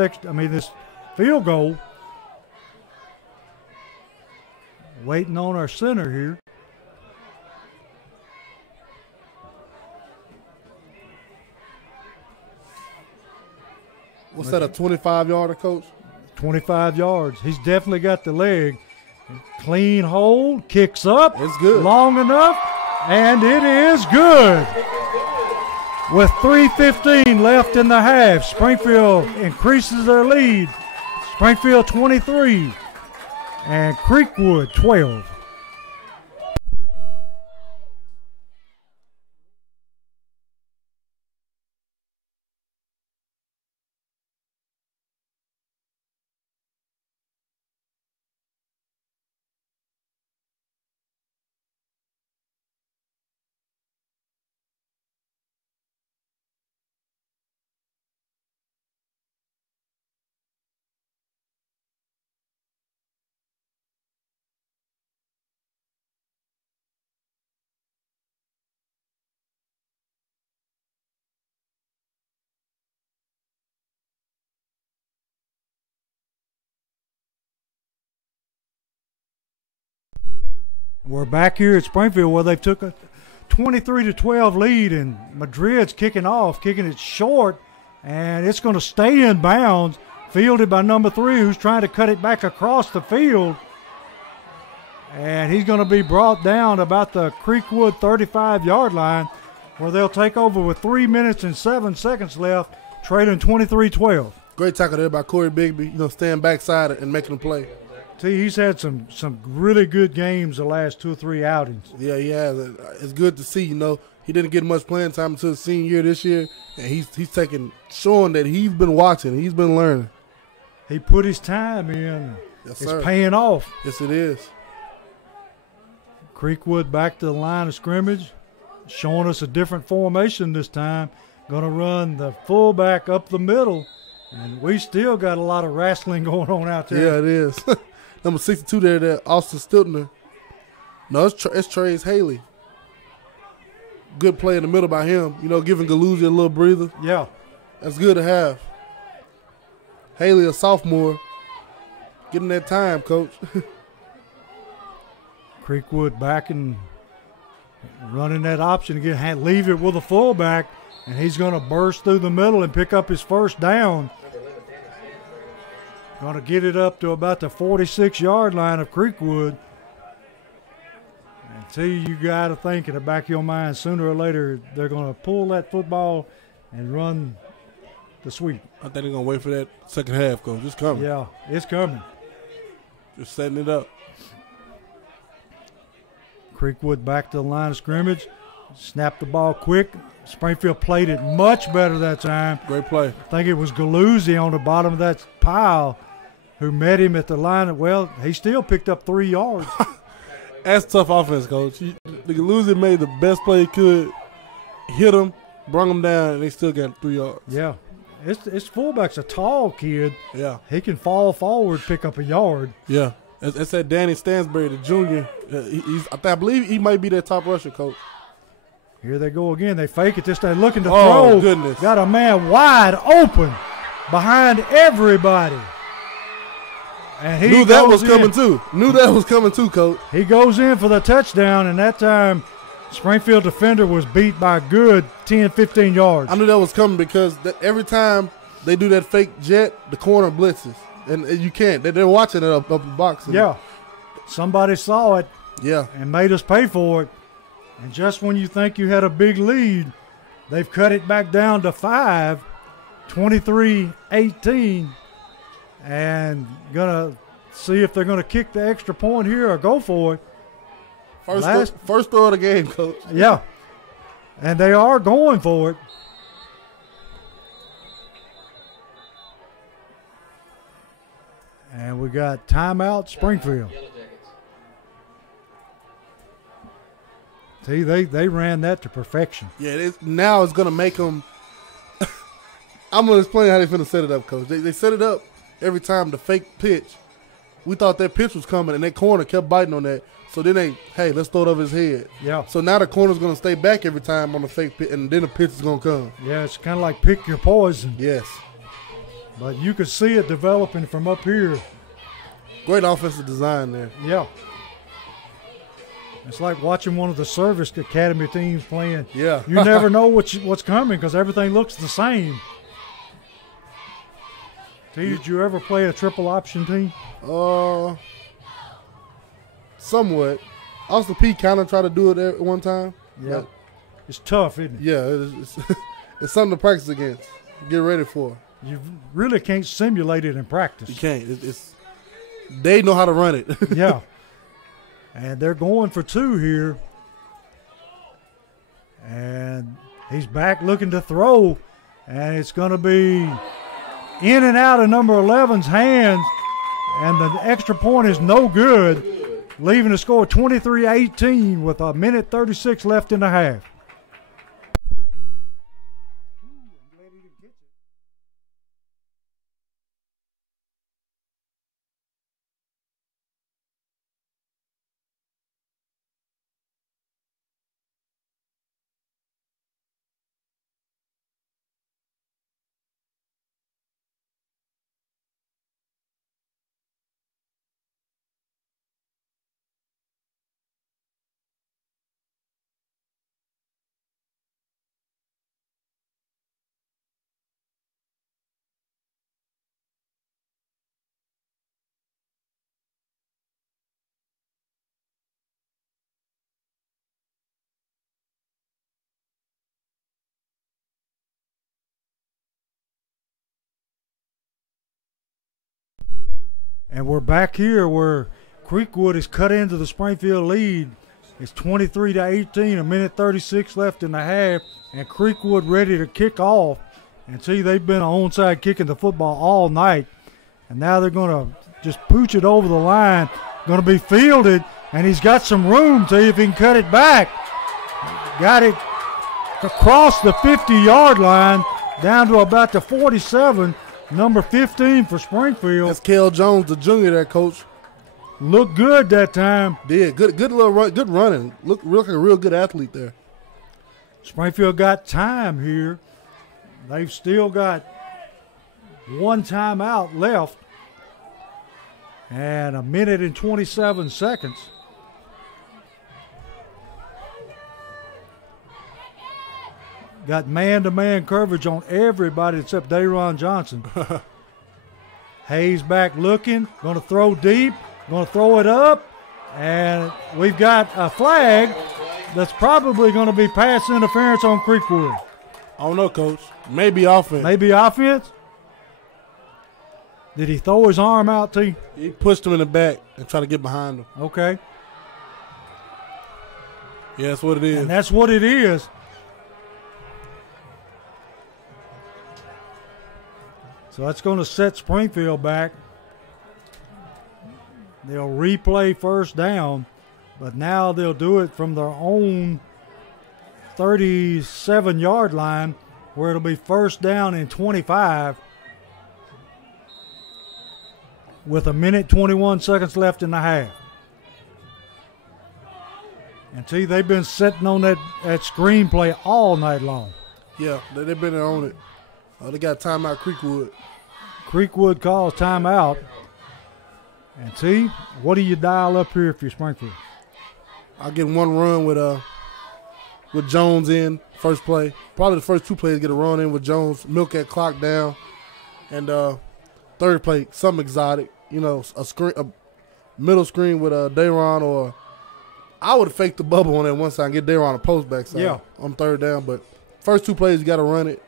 field goal. Waiting on our center here. What's that, a 25-yarder, Coach? 25 yards. He's definitely got the leg. Clean hold, kicks up. It's good. Long enough, and it is good. With 3:15 left in the half, Springfield increases their lead. Springfield 23 and Creekwood 12. We're back here at Springfield where they've took a 23-12 lead, and Madrid's kicking it short, and it's going to stay in bounds, fielded by number 3, who's trying to cut it back across the field. And he's going to be brought down about the Creekwood 35-yard line, where they'll take over with 3 minutes and 7 seconds left, trailing 23-12. Great tackle there by Corey Bigby, staying backside and making a play. See, he's had some really good games the last 2 or 3 outings. Yeah, he has. It's good to see, he didn't get much playing time until his senior year this year, and he's showing that he's been watching, he's been learning. He put his time in. Yes, it's sir. paying off. Yes, it is. Creekwood back to the line of scrimmage, showing us a different formation this time. Going to run the fullback up the middle, and we still got a lot of wrestling going on out there. Yeah, it is. Number 62 there, Austin Stiltner. No, it's Trey's Haley. Good play in the middle by him, giving Galuzzi a little breather. Yeah. That's good to have. Haley, a sophomore, getting that time, coach. Creekwood back and running that option again. Leave it with a fullback, and he's going to burst through the middle and pick up his first down. Going to get it up to about the 46-yard line of Creekwood. And see, you got to think in the back of your mind, sooner or later, they're going to pull that football and run the sweep. I think they're going to wait for that second half, coach. It's coming. Yeah, it's coming. Just setting it up. Creekwood back to the line of scrimmage. Snapped the ball quick. Springfield played it much better that time. Great play. I think it was Galuzzi on the bottom of that pile who met him at the line. Well, he still picked up 3 yards. That's tough offense, coach. The Galuzzi made the best play he could, hit him, brung him down, and they still got 3 yards. Yeah. His fullback's a tall kid. Yeah. He can fall forward, pick up a yard. Yeah. It's that Danny Stansbury, the junior. I believe he might be their top rusher, coach. Here they go again. They fake it this time, looking to Oh, throw. goodness. Got a man wide open behind everybody. And he Knew that goes was coming in. too. Knew that was coming too, coach. He goes in for the touchdown, and that time Springfield defender was beat by a good 10, 15 yards. I knew that was coming because every time they do that fake jet, the corner blitzes. And you can't. They're watching it up the box. Yeah. Somebody saw it Yeah. and made us pay for it. And just when you think you had a big lead, they've cut it back down to 5, 23-18, and going to see if they're going to kick the extra point here or go for it. First throw of the game, coach. Yeah. And they are going for it. And we got timeout Springfield. See, they ran that to perfection. Yeah, now it's going to make them – I'm going to explain how they're going to set it up, coach. They set it up every time the fake pitch. We thought that pitch was coming, and that corner kept biting on that. So then let's throw it over his head. Yeah. So now the corner's going to stay back every time on the fake pitch, and then the pitch is going to come. Yeah, it's kind of like pick your poison. Yes. But you could see it developing from up here. Great offensive design there. Yeah. It's like watching one of the service academy teams playing. Yeah. You never know what's coming because everything looks the same. Did you ever play a triple option team? Somewhat. Austin P kind of tried to do it at one time. Yeah. It's tough, isn't it? Yeah, it's something to practice against. Get ready for. You really can't simulate it in practice. You can't. They know how to run it. Yeah. And they're going for 2 here. And he's back looking to throw. And it's going to be in and out of number 11's hands. And the extra point is no good, leaving the score 23-18 with 1:36 left in the half. And we're back here where Creekwood has cut into the Springfield lead. It's 23-18, a minute 36 left in the half, and Creekwood ready to kick off. And see, they've been onside kicking the football all night. And now they're going to just pooch it over the line. Going to be fielded, and he's got some room. See if he can cut it back. Got it across the 50-yard line down to about the 47. Number 15 for Springfield. That's Kel Jones, the junior there, Coach. Looked good that time. Did. Good little run, good running. Look like a real good athlete there. Springfield got time here. They've still got one timeout left and a minute and 27 seconds. Got man-to-man coverage on everybody except Dayron Johnson. Hayes back looking, going to throw deep, going to throw it up, and we've got a flag that's probably going to be pass interference on Creekwood. I don't know, Coach. Maybe offense. Maybe offense? Did he throw his arm out, T? He pushed him in the back and tried to get behind him. Okay. Yeah, that's what it is. And that's what it is. So that's going to set Springfield back. They'll replay first down, but now they'll do it from their own 37-yard line where it'll be first down and 25 with a minute 21 seconds left in the half. And see, they've been sitting on that screenplay all night long. Yeah, they've been on it. They got timeout Creekwood. Creekwood calls timeout. And see, what do you dial up here if you're Springfield? I'll get one run with Jones in first play. Probably the first two plays get a run in with Jones, milk that clock down. And third play, something exotic. You know, a middle screen with Dayron, or I would fake the bubble on that one side and get Dayron a post back side on third down. But first two plays, you got to run it,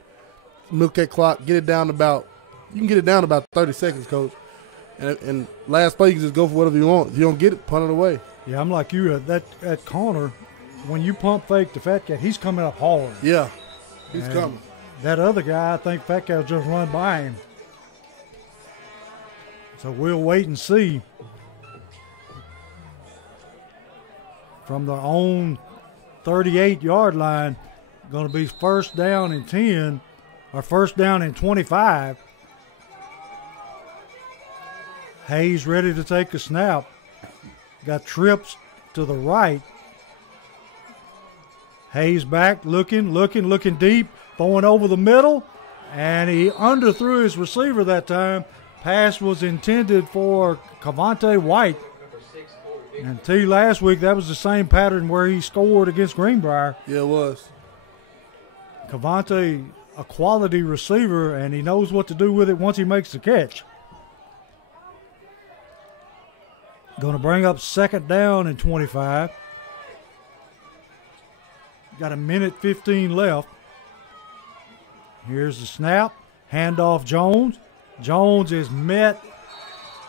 milk that clock, get it down about. You can get it down about 30 seconds, Coach. And last play, you can just go for whatever you want. If you don't get it, punt it away. Yeah, I'm like you. That corner, when you pump fake the Fat Cat, he's coming up hard. Yeah, he's coming. That other guy, I think Fat Cat just run by him. So we'll wait and see. From their own 38-yard line, going to be first down and 10, or first down and 25. Hayes ready to take a snap. Got trips to the right. Hayes back, looking deep, throwing over the middle, and he underthrew his receiver that time. Pass was intended for Cavante White. And T, last week, that was the same pattern where he scored against Greenbrier. Yeah, it was. Cavante, a quality receiver, and he knows what to do with it once he makes the catch. Going to bring up second down and 25. Got a minute 15 left. Here's the snap. Handoff Jones. Jones is met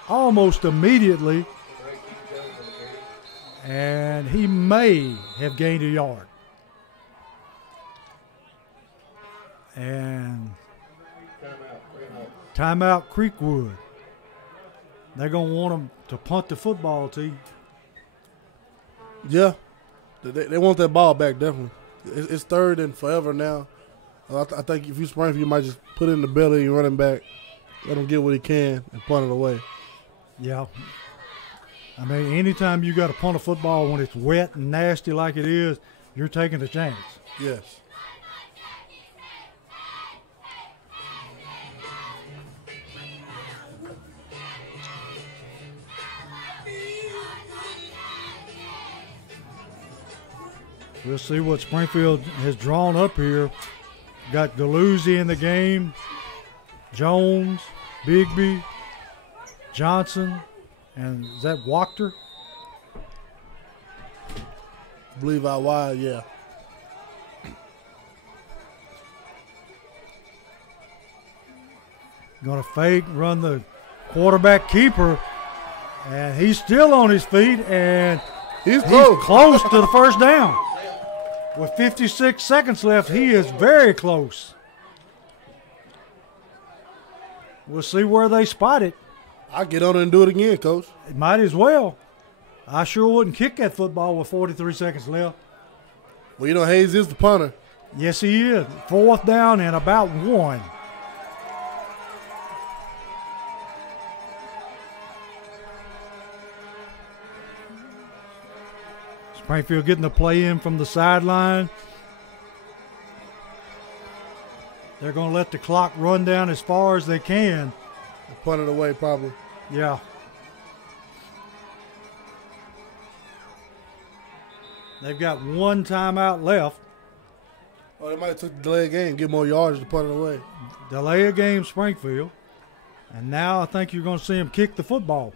almost immediately. And he may have gained a yard. And timeout Creekwood. They're going to want him to punt the football, T. Yeah. They want that ball back, definitely. It's third and forever now. I think if you Springfield, you might just put it in the belly of your running back, let him get what he can, and punt it away. Yeah. I mean, anytime you got to punt a football when it's wet and nasty like it is, you're taking a chance. Yes. We'll see what Springfield has drawn up here. Got Galuzzi in the game, Jones, Bigby, Johnson, and is that Wachter? I believe out wide, yeah. Going to fake, run the quarterback keeper, And he's still on his feet, and He's he's close. close to the first down. With 56 seconds left, he is very close. We'll see where they spot it. I'll get on it and do it again, Coach. It might as well. I sure wouldn't kick that football with 43 seconds left. Well, you know, Hayes is the punter. Yes, he is. 4th down and about 1. Springfield getting the play in from the sideline. They're going to let the clock run down as far as they can. Punt it away, probably. Yeah. They've got 1 timeout left. Oh, they might have took the delay game, get more yards to punt it away. Delay a game, Springfield. And now I think you're going to see him kick the football.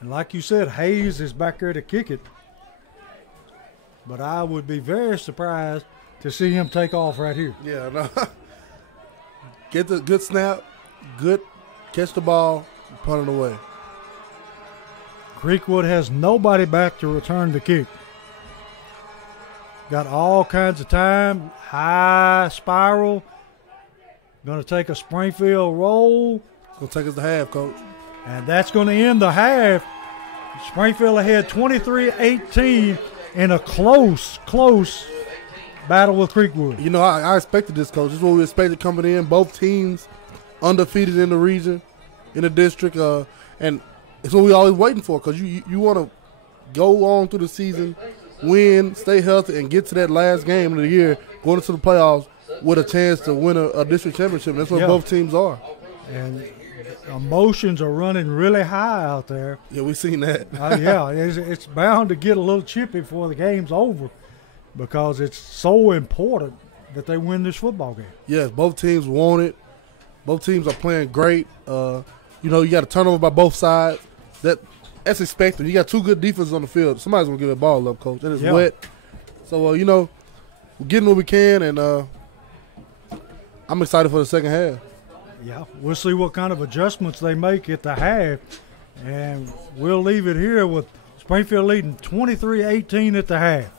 And like you said, Hayes is back there to kick it. But I would be very surprised to see him take off right here. Yeah, no. Get the good snap, good catch the ball, punt it away. Creekwood has nobody back to return the kick. Got all kinds of time. High spiral. Going to take a Springfield roll. It's going to take us to half, Coach. And that's going to end the half. Springfield ahead 23-18 in a close battle with Creekwood. You know, I expected this, Coach. This is what we expected coming in. Both teams undefeated in the region, in the district. And it's what we always waiting for, because you want to go on through the season, win, stay healthy, and get to that last game of the year, going into the playoffs with a chance to win a district championship. And that's what both teams are. And emotions are running really high out there. Yeah, we've seen that. Yeah, it's bound to get a little chippy before the game's over, because it's so important that they win this football game. Yes, both teams want it. Both teams are playing great. You know, you got a turnover by both sides. That's expected. You got 2 good defenses on the field. Somebody's going to give that ball up, Coach. And it's wet. So, you know, we're getting what we can, and I'm excited for the second half. Yeah, we'll see what kind of adjustments they make at the half. And we'll leave it here with Springfield leading 23-18 at the half.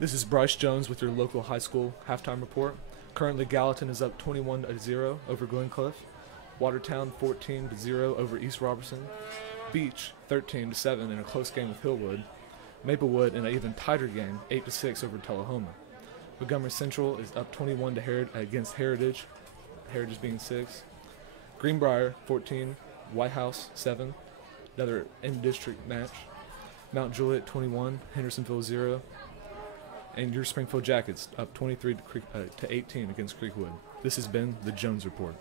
This is Bryce Jones with your local high school halftime report. Currently, Gallatin is up 21-0 over Glencliff. Watertown 14-0 over East Robertson. Beach 13-7 in a close game with Hillwood. Maplewood in an even tighter game, 8-6 over Tullahoma. Montgomery Central is up 21 against Heritage, Heritage being 6. Greenbrier 14, White House 7, another in-district match. Mount Juliet 21, Hendersonville 0. And your Springfield Jackets up 23 to 18 against Creekwood. This has been the Jones Report.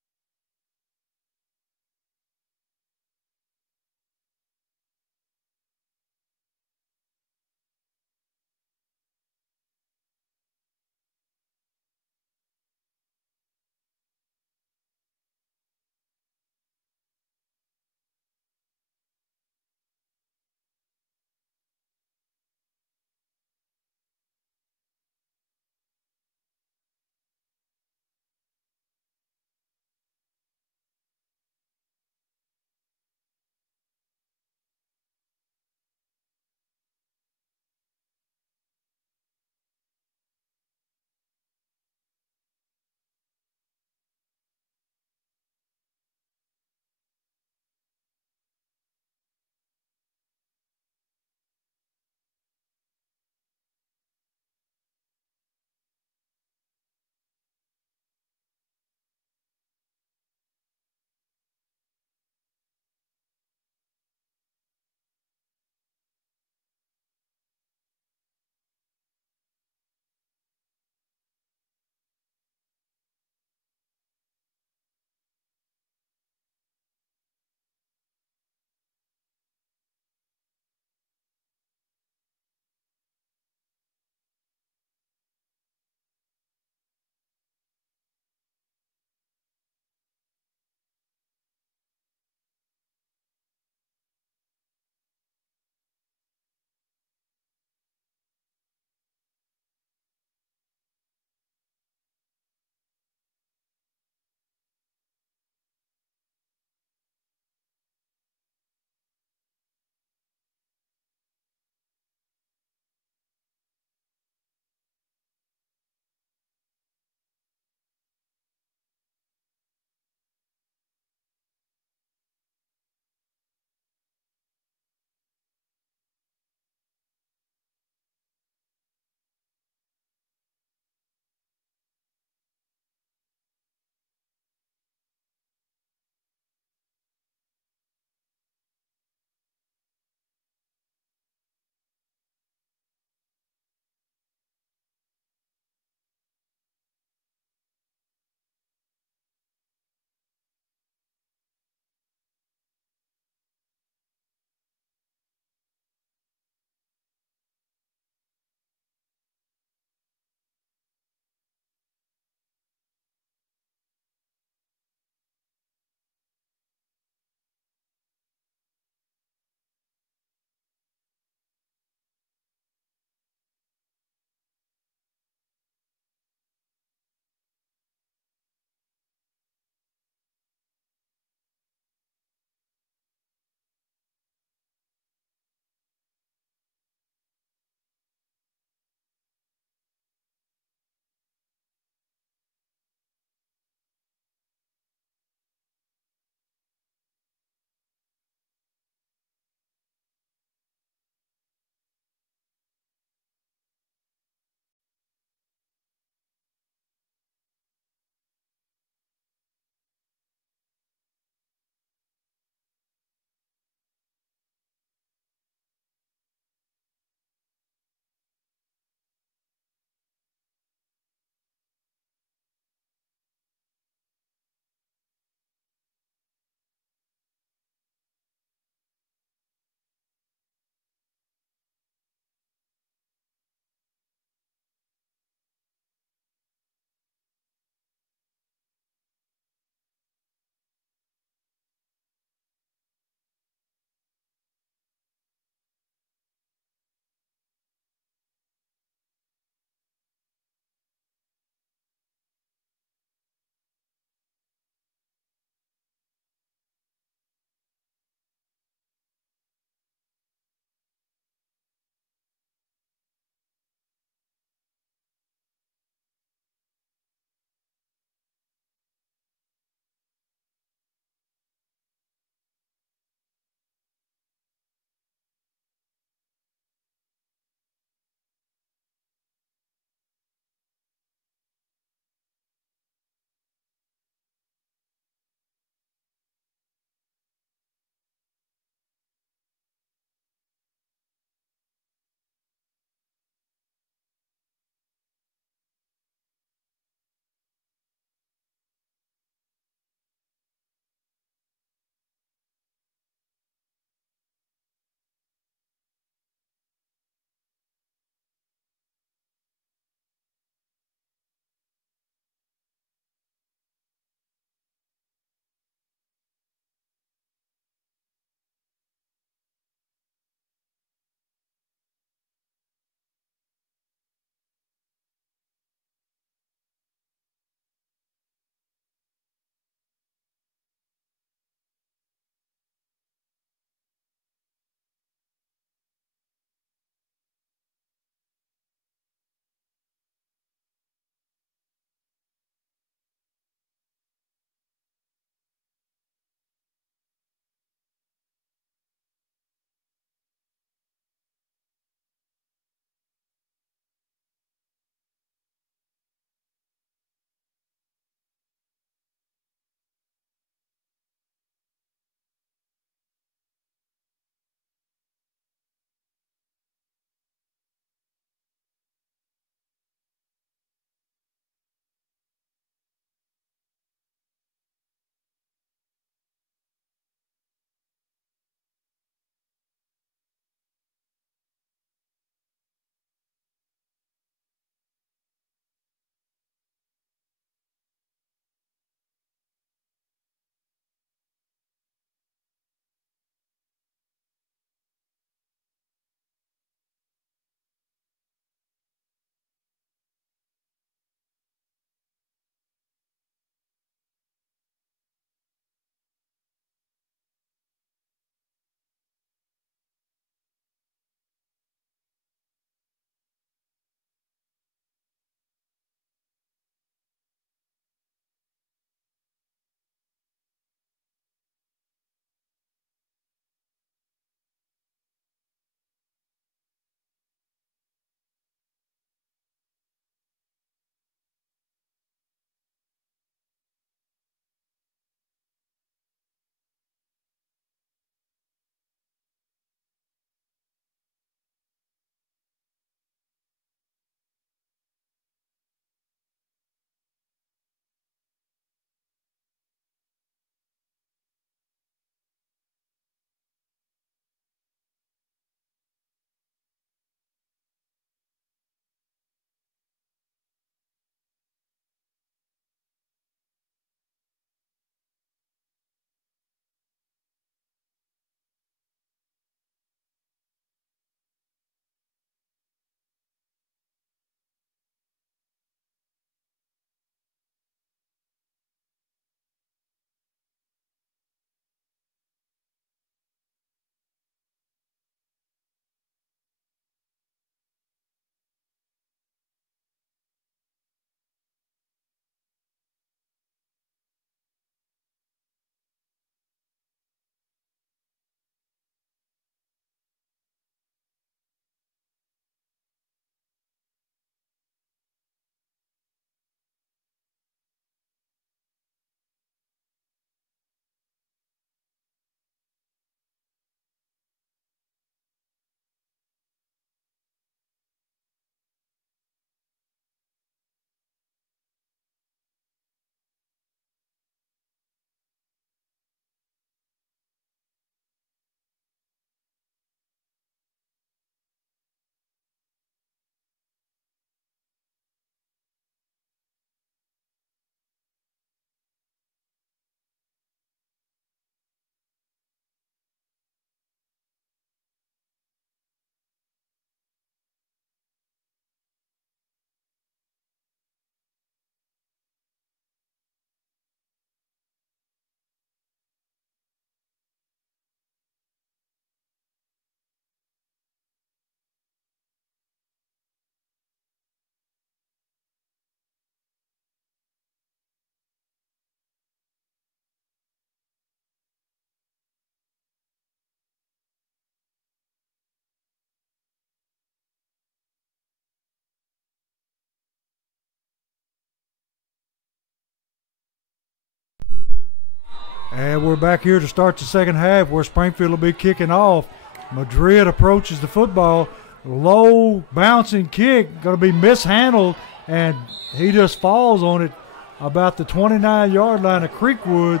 And we're back here to start the second half where Springfield will be kicking off. Madrid approaches the football. Low bouncing kick, going to be mishandled, and he just falls on it about the 29-yard line of Creekwood,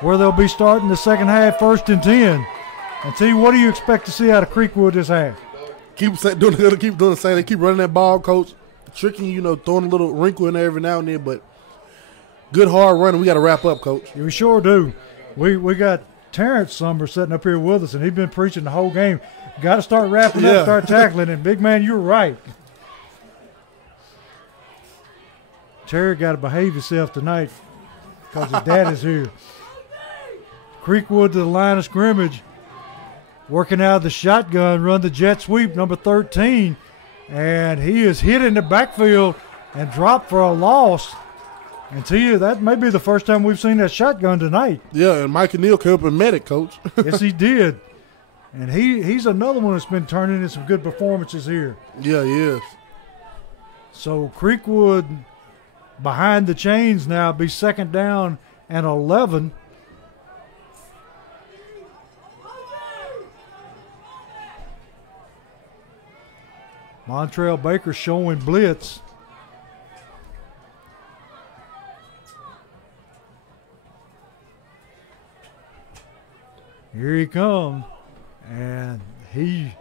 where they'll be starting the second half 1st and 10. And T, what do you expect to see out of Creekwood this half? Keep doing the same. They keep running that ball, coach. Tricking, throwing a little wrinkle in there every now and then, but good hard running. We got to wrap up, coach. Yeah, we sure do. We got Terrence Summer sitting up here with us, and he's been preaching the whole game. Got to start wrapping up, start tackling, and big man, you're right. Terry got to behave himself tonight because his dad is here. Creekwood to the line of scrimmage, working out of the shotgun, run the jet sweep, number 13, and he is hit in the backfield and dropped for a loss. And to you, that may be the first time we've seen that shotgun tonight. Yeah, and Mike Neal came up and met it, coach. Yes, he did. And he's another one that's been turning in some good performances here. Yeah, he is. So Creekwood behind the chains now, be 2nd down and 11. Montrell Baker showing blitz. Here he comes, and he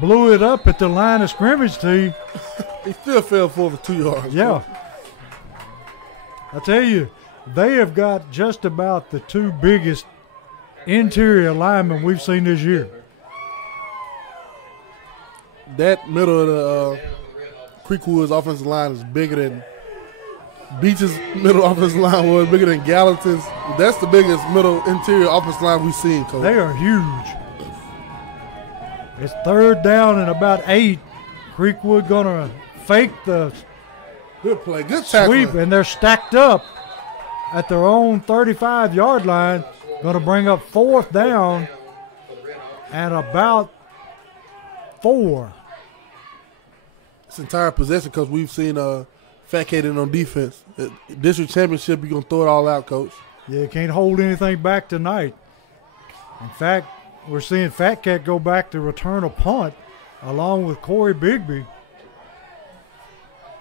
blew it up at the line of scrimmage, T. He still fell for over 2 yards. Yeah. I tell you, they have got just about the 2 biggest interior linemen we've seen this year. That middle of the Creekwood's offensive line is bigger than Beach's middle offensive line was, bigger than Gallatin's. That's the biggest middle interior offensive line we've seen, coach. They are huge. It's 3rd down and about 8. Creekwood going to fake the Good play, good tackling. sweep, and they're stacked up at their own 35-yard line. Going to bring up 4th down and about 4. This entire possession, because we've seen Fat Cat in on defense. District championship, you're going to throw it all out, coach. Yeah, you can't hold anything back tonight. In fact, we're seeing Fat Cat go back to return a punt along with Corey Bigby.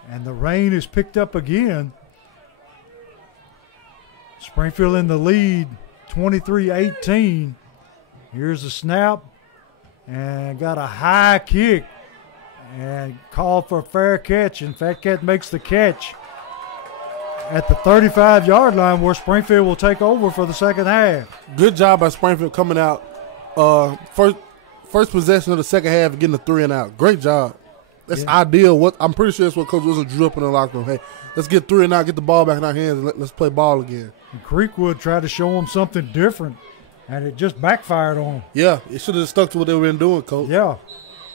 And the rain is picked up again. Springfield in the lead, 23-18. Here's the snap. And got a high kick. And called for a fair catch. And Fat Cat makes the catch at the 35-yard line, where Springfield will take over for the second half. Good job by Springfield coming out. First possession of the second half and getting a 3 and out. Great job. That's ideal. I'm pretty sure that's what Coach Wilson drew up in the locker room. Hey, let's get 3 and out, get the ball back in our hands, and let's play ball again. And Creekwood tried to show them something different, and it just backfired on them. Yeah, it should have stuck to what they were doing, Coach. Yeah.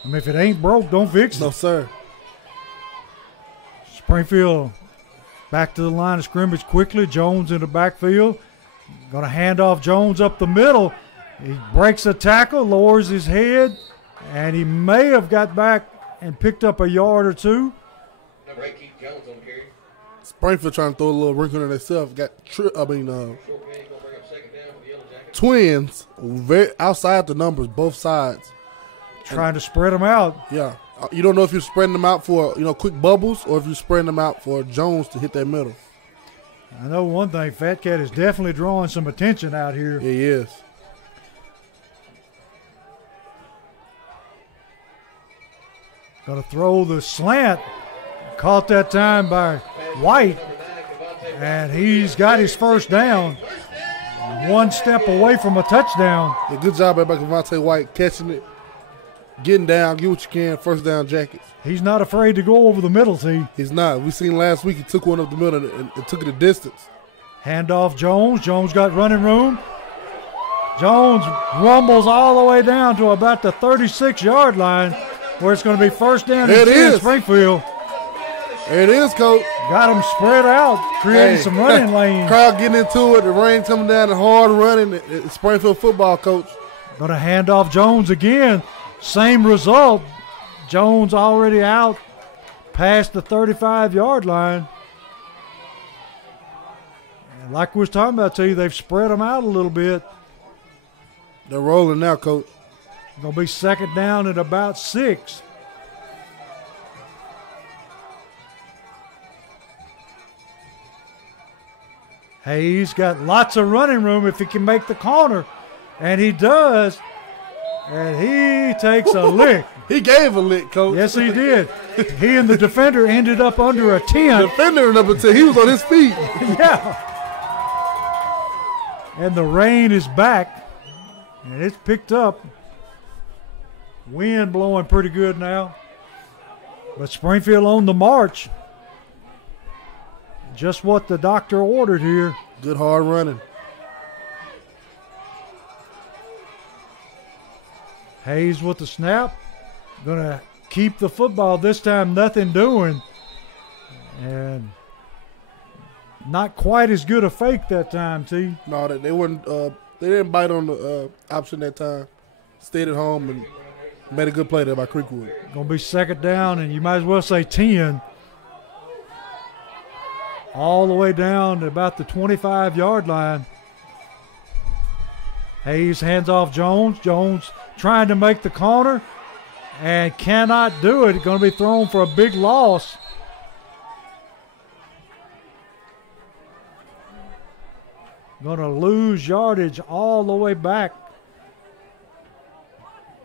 I mean, if it ain't broke, don't fix it. No, sir. Springfield back to the line of scrimmage quickly. Jones in the backfield. Going to hand off Jones up the middle. He breaks a tackle, lowers his head, and he may have got back and picked up a yard or 2. Number 8, Keith Jones on carry. Springfield trying to throw a little wrinkle in themselves. Got Short man, he's going to bring up 2nd down for the Yellow Jackets. twins, very outside the numbers, both sides. Trying to spread them out. Yeah. You don't know if you're spreading them out for, quick bubbles or if you're spreading them out for Jones to hit that middle. I know one thing, Fat Cat is definitely drawing some attention out here. He is. Going to throw the slant. Caught that time by White. And he's got his first down. 1 step away from a touchdown. Yeah, good job by Devontae White catching it, getting down, get what you can, first down Jackets. He's not afraid to go over the middle, T. He's not. We seen last week he took one up the middle and took it a distance. Handoff Jones. Jones got running room. Jones rumbles all the way down to about the 36-yard line, where it's going to be first down There and it 10 is. Springfield. There it is, Coach. Got them spread out, creating some running lanes. Crowd getting into it, the rain coming down, the hard running. It's Springfield football, Coach. Going to hand off Jones again. Same result. Jones already out past the 35-yard line. And Like we was talking about to you, they've spread them out a little bit. They're rolling now, Coach. Going to be second down at about 6. Hayes got lots of running room if he can make the corner, and he does, and he takes a lick. He gave a lick, Coach. Yes, he did. He and the defender ended up under a 10. Defender number 10, he was on his feet. Yeah. And the rain is back, and it's picked up. Wind blowing pretty good now. But Springfield on the march. Just what the doctor ordered here. Good hard running. Hayes with the snap. Going to keep the football. This time nothing doing. And not quite as good a fake that time, T. No, they weren't. They didn't bite on the option that time. Stayed at home and made a good play there by Creekwood. Going to be second down, and you might as well say 10. All the way down to about the 25-yard line. Hayes hands off Jones. Jones trying to make the corner and cannot do it. Going to be thrown for a big loss. Going to lose yardage all the way back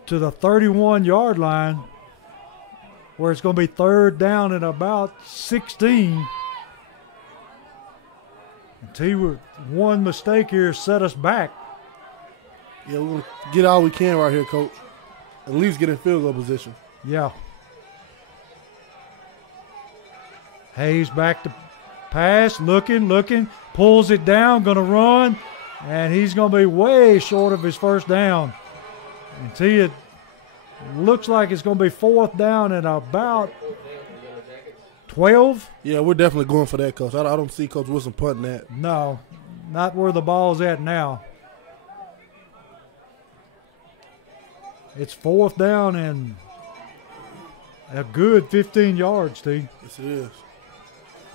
to the 31-yard line, where it's going to be third down at about 16. And one mistake here set us back. Yeah, we're going to get all we can right here, Coach. At least get in field goal position. Yeah. Hayes back to pass, looking, pulls it down, going to run, and he's going to be way short of his first down. And it looks like it's going to be fourth down and about 12. Yeah, we're definitely going for that, Coach. I don't see Coach Wilson punting that. No, not where the ball's at now. It's fourth down and a good 15 yards, T. Yes, it is.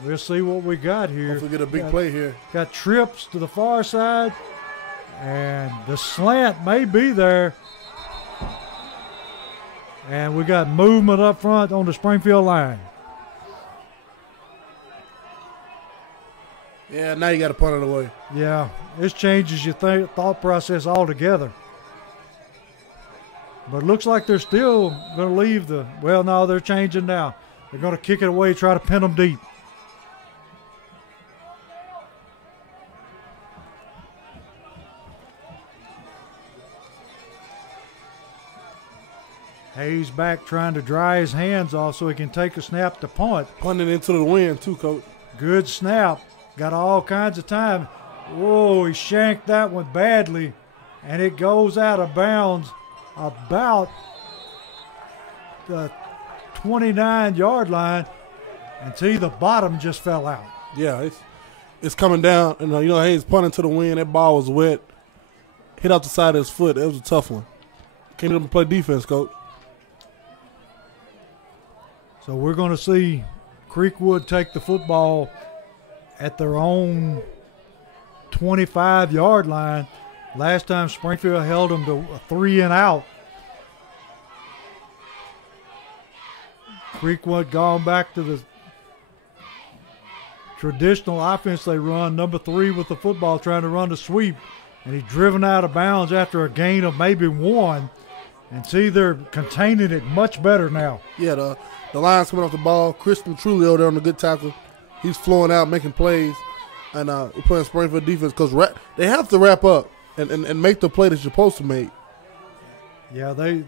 We'll see what we got here. Hopefully get a big play here. Got trips to the far side, and the slant may be there. And we got movement up front on the Springfield line. Yeah, now you got to punt it away. Yeah, this changes your thought process altogether. But it looks like they're still going to leave the – well, no, they're changing now. They're going to kick it away, try to pin them deep. Hayes back trying to dry his hands off so he can take a snap to punt. Punting into the wind too, Coach. Good snap. Got all kinds of time. Whoa, he shanked that one badly, and it goes out of bounds about the 29-yard line, and the bottom just fell out. Yeah, it's coming down, and Hayes punting to the wind. That ball was wet. Hit off the side of his foot. It was a tough one. Can't even play defense, Coach. So we're going to see Creekwood take the football at their own 25-yard line. Last time Springfield held them to a 3 and out. Creekwood gone back to the traditional offense they run, number 3 with the football, trying to run the sweep. And he's driven out of bounds after a gain of maybe 1. And they're containing it much better now. Yeah, the line's coming off the ball. Christian Trulio there on the good tackle. He's flowing out, making plays. And we're playing Springfield defense because they have to wrap up and make the play that you're supposed to make. Yeah, they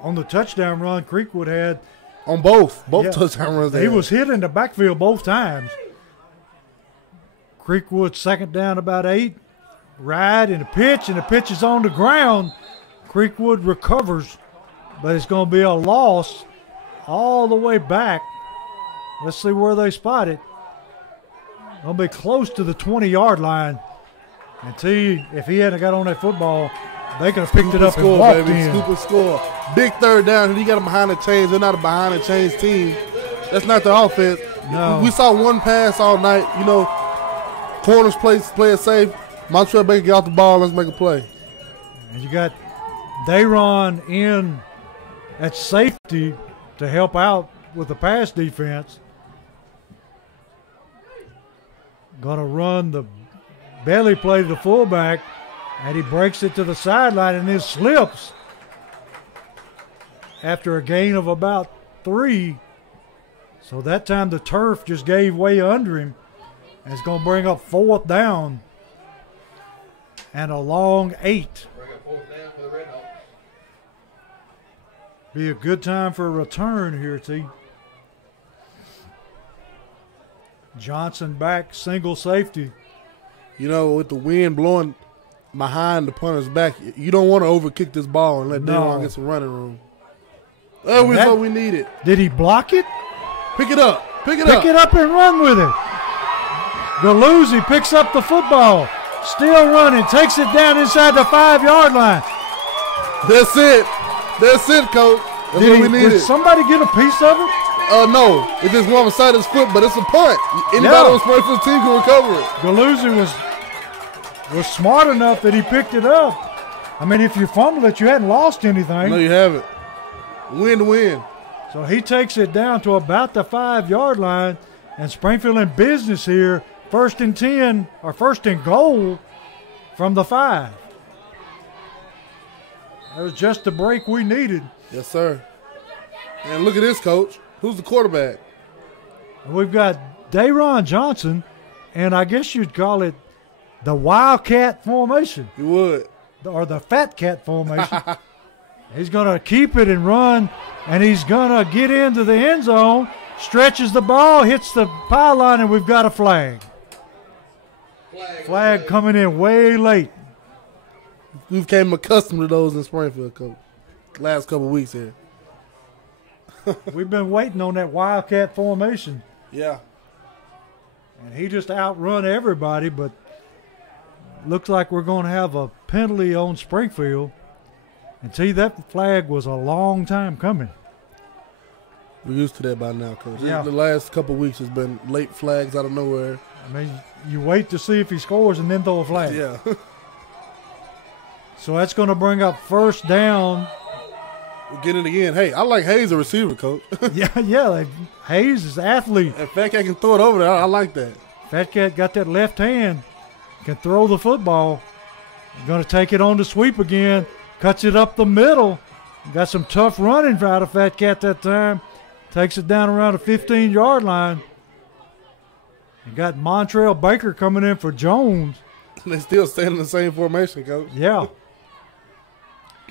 on the touchdown run, Creekwood had. On both touchdown runs. He was hit in the backfield both times. Creekwood second down about 8. Ride and the pitch is on the ground. Creekwood recovers, but it's going to be a loss all the way back. Let's see where they spot it. Going to be close to the 20-yard line. And if he hadn't got on that football, they could have picked it up and walked in. Scoop and score. Big third down, and he got them behind the chains. They're not a behind the chains team. That's not their offense. No. We saw one pass all night. corners play it safe. Montreal Baker get off the ball. Let's make a play. And you got Dayron in at safety to help out with the pass defense. Going to run the belly play to the fullback, and he breaks it to the sideline and then slips after a gain of about 3. So that time the turf just gave way under him, and it's going to bring up 4th down and a long 8. Bring up 4th down for the Red Hawks. Be a good time for a return here, T. Johnson back, single safety. You know, with the wind blowing behind the punter's back, you don't want to overkick this ball and let Dayron get some running room. That was what we needed. Did he block it? Pick it up. Pick it up and run with it. Galuzzi picks up the football. Still running. Takes it down inside the 5-yard line. That's it. That's it, Coach. That's what we needed. Did somebody get a piece of it? No. It just went beside his foot, but it's a punt. Anybody on Springfield team can recover it. Galuzzi was smart enough that he picked it up. I mean, if you fumble it, you hadn't lost anything. No, you haven't. Win to win. So he takes it down to about the 5-yard line, and Springfield in business here. 1st and 10, or 1st and goal from the 5. That was just the break we needed. Yes, sir. And look at this, Coach. Who's the quarterback? We've got Dayron Johnson, and I guess you'd call it the Wildcat formation. You would. Or the Fat Cat formation. He's going to keep it and run, and he's going to get into the end zone, stretches the ball, hits the pylon, and we've got a flag. Flag coming in way late. We've become accustomed to those in Springfield, Coach. Last couple of weeks here. We've been waiting on that Wildcat formation. Yeah. And he just outrun everybody, but looks like we're going to have a penalty on Springfield. And see, that flag was a long time coming. We're used to that by now, Coach. Yeah. The last couple of weeks has been late flags out of nowhere. I mean, you wait to see if he scores and then throw a flag. Yeah. So that's going to bring up 1st down. We're getting it again. Hey, I like Hayes, a receiver, Coach. Yeah. Like Hayes is an athlete. And Fat Cat can throw it over there. I like that. Fat Cat got that left hand, can throw the football. Going to take it on the sweep again. Cuts it up the middle. Got some tough running out of Fat Cat that time. Takes it down around the 15-yard line. And got Montreal Baker coming in for Jones. They still staying in the same formation, Coach. Yeah.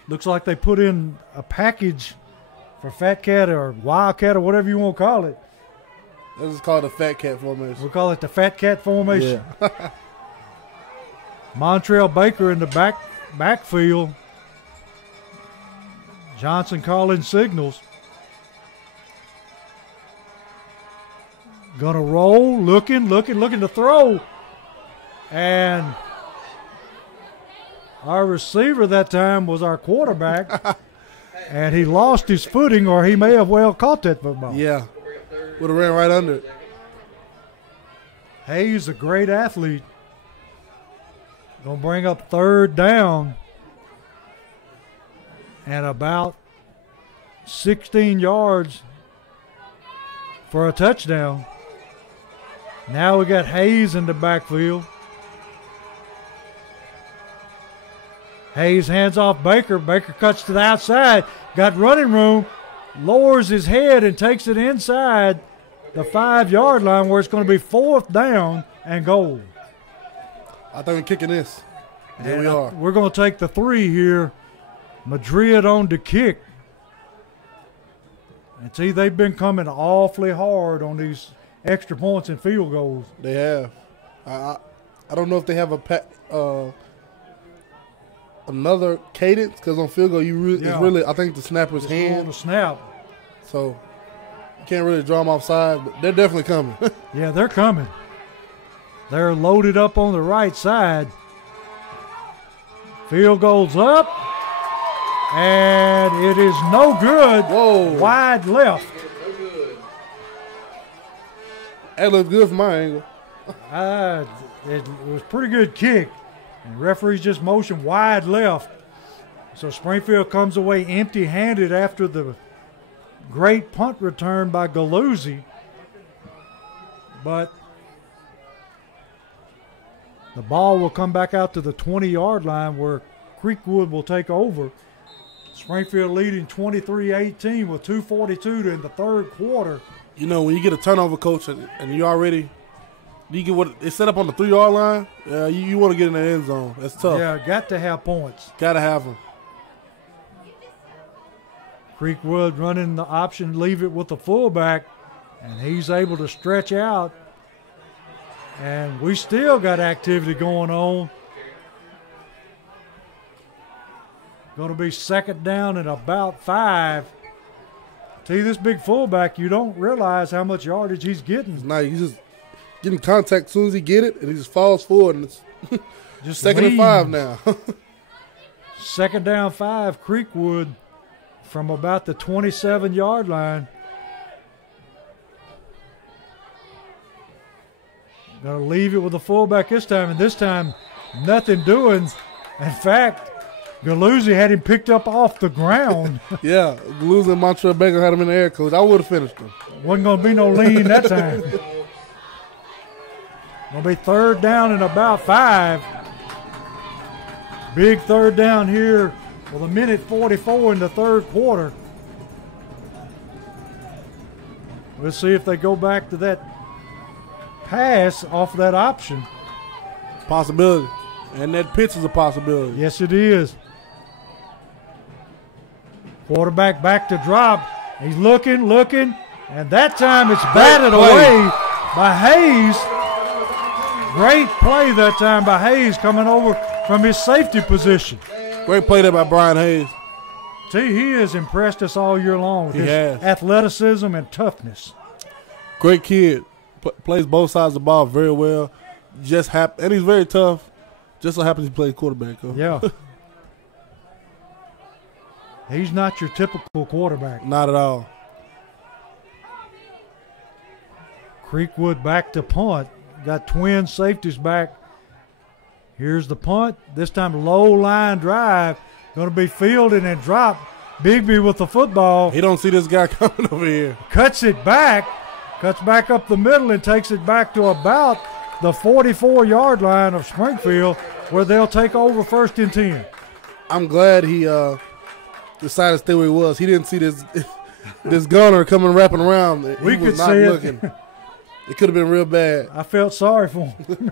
Looks like they put in a package for Fat Cat or Wildcat or whatever you want to call it. This is called the Fat Cat formation. We'll call it the Fat Cat formation. Yeah. Montreal Baker in the backfield. Johnson calling signals. Gonna roll, looking to throw. And our receiver that time was our quarterback. And he lost his footing, or he may have well caught that football. Yeah. Would have ran right under it. Hayes, a great athlete. Gonna bring up 3rd down. And about 16 yards for a touchdown. Now we got Hayes in the backfield. Hayes hands off Baker. Baker cuts to the outside. Got running room. Lowers his head and takes it inside the 5-yard line where it's going to be 4th down and goal. I think we're kicking this. There we are. We're going to take the 3 here. Madrid on the kick. And see, they've been coming awfully hard on these extra points and field goals. They have. I don't know if they have another cadence, because on field goal it's really, I think, the snapper's hand. On the snap. So you can't really draw them offside, but they're definitely coming. Yeah, they're coming. They're loaded up on the right side. Field goal's up. And it is no good. Whoa. Wide left. That looks good from my angle. It was a pretty good kick. And referees just motioned wide left. So Springfield comes away empty-handed after the great punt return by Galuzzi. But the ball will come back out to the 20-yard line where Creekwood will take over. Springfield leading 23-18 with 2:42 in the third quarter. You know, when you get a turnover, coach, and you get what it's set up on the 3-yard line, you want to get in the end zone. That's tough. Yeah, got to have points. Got to have them. Creekwood running the option, leave it with the fullback, and he's able to stretch out. And we still got activity going on. Going to be second down and about 5. See, this big fullback, you don't realize how much yardage he's getting. Nah, he's just getting contact as soon as he get it, and he just falls forward, and it's Just second and 5 now. Second down 5, Creekwood from about the 27-yard line. Going to leave it with the fullback this time, and this time nothing doing. In fact, Galuzzi had him picked up off the ground. Yeah, Galuzzi and Montreal Baker had him in the air, coach. I would have finished him. Wasn't going to be no lean that time. Going to be third down and about 5. Big third down here with 1:44 in the third quarter. We'll see if they go back to that pass off that option. Possibility. And that pitch is a possibility. Yes, it is. Quarterback back to drop. He's looking, and that time it's batted away by Hayes. Great play that time by Hayes coming over from his safety position. Great play there by Brian Hayes. See, he has impressed us all year long with He his has. athleticism and toughness. Great kid. Plays both sides of the ball very well. And he's very tough. Just so happens he plays quarterback. Huh? Yeah. He's not your typical quarterback. Not at all. Creekwood back to punt. Got twin safeties back. Here's the punt. This time low line drive. Going to be fielded and dropped. Bigby with the football. He don't see this guy coming over here. Cuts it back. Cuts back up the middle and takes it back to about the 44-yard line of Springfield where they'll take over first and 10. I'm glad he decided to stay where he was. He didn't see this gunner coming wrapping around. We He was could not see looking. it. It could have been real bad. I felt sorry for him.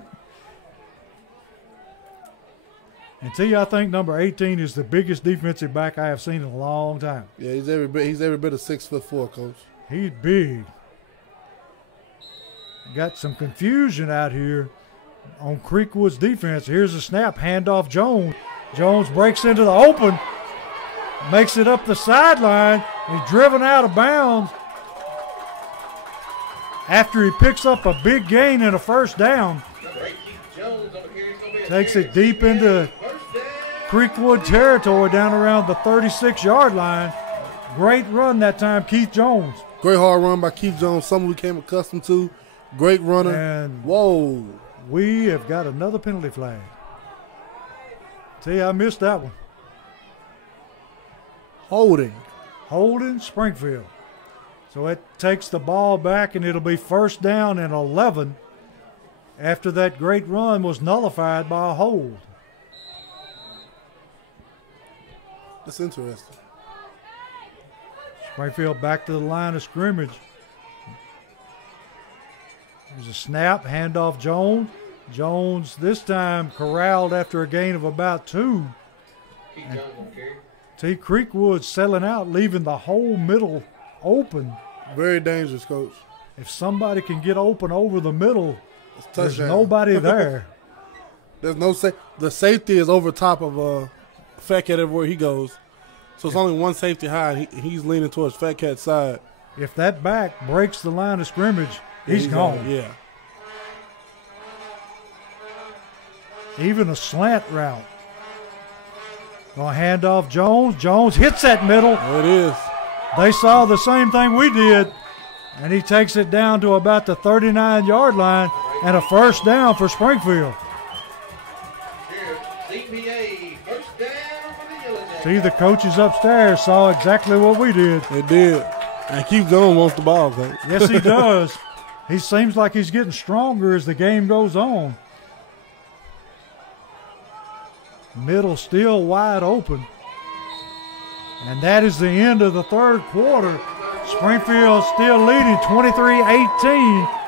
And T, I think number 18 is the biggest defensive back I have seen in a long time. Yeah, he's every bit of 6'4", coach. He's big. Got some confusion out here on Creekwood's defense. Here's a snap, handoff Jones. Jones breaks into the open, makes it up the sideline. He's driven out of bounds after he picks up a big gain and a first down. Takes it deep into Creekwood territory down around the 36-yard line. Great run that time, Keith Jones. Great hard run by Keith Jones, something we became accustomed to. Great runner. And whoa. We have got another penalty flag. See, I missed that one. Holding Springfield. So it takes the ball back, and it'll be first down and 11 after that great run was nullified by a hold. That's interesting. Springfield back to the line of scrimmage. There's a snap, handoff Jones. Jones this time corralled after a gain of about 2. T. Creekwood settling out, leaving the whole middle open. Very dangerous, coach. If somebody can get open over the middle, there's touchdown. nobody there. There's no the safety is over top of Fat Cat everywhere he goes. So it's only one safety high. He's leaning towards Fat Cat's side. If that back breaks the line of scrimmage, he's gone. Yeah. Even a slant route. Going to hand off Jones. Jones hits that middle. There it is. They saw the same thing we did, and he takes it down to about the 39-yard line and a first down for Springfield. CPA, first down for the Yellow Jackets. See, the coaches upstairs saw exactly what we did. They did. And Keith Jones wants the ball, coach. Yes, he does. He seems like he's getting stronger as the game goes on. Middle still wide open. And that is the end of the third quarter. Springfield still leading 23-18.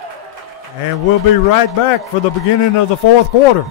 And we'll be right back for the beginning of the fourth quarter.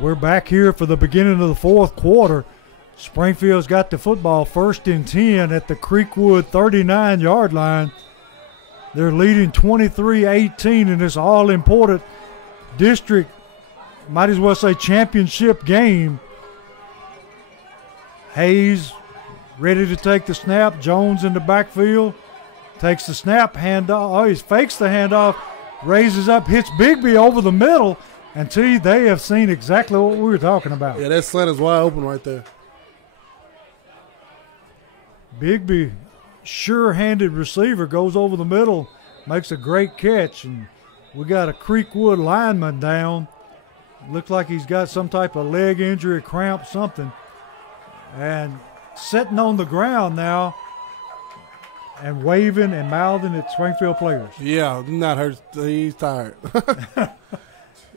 We're back here for the beginning of the fourth quarter. Springfield's got the football 1st and 10 at the Creekwood 39-yard line. They're leading 23-18 in this all-important district, might as well say championship game. Hayes ready to take the snap. Jones in the backfield. Takes the snap, handoff. Oh, he fakes the handoff, raises up, hits Bigby over the middle. And T, they have seen exactly what we were talking about. Yeah, that slant is wide open right there. Bigby, sure-handed receiver, goes over the middle, makes a great catch. And we got a Creekwood lineman down. Looks like he's got some type of leg injury, cramp, something. And sitting on the ground now and waving and mouthing at Springfield players. Yeah, he's not hurt. He's tired.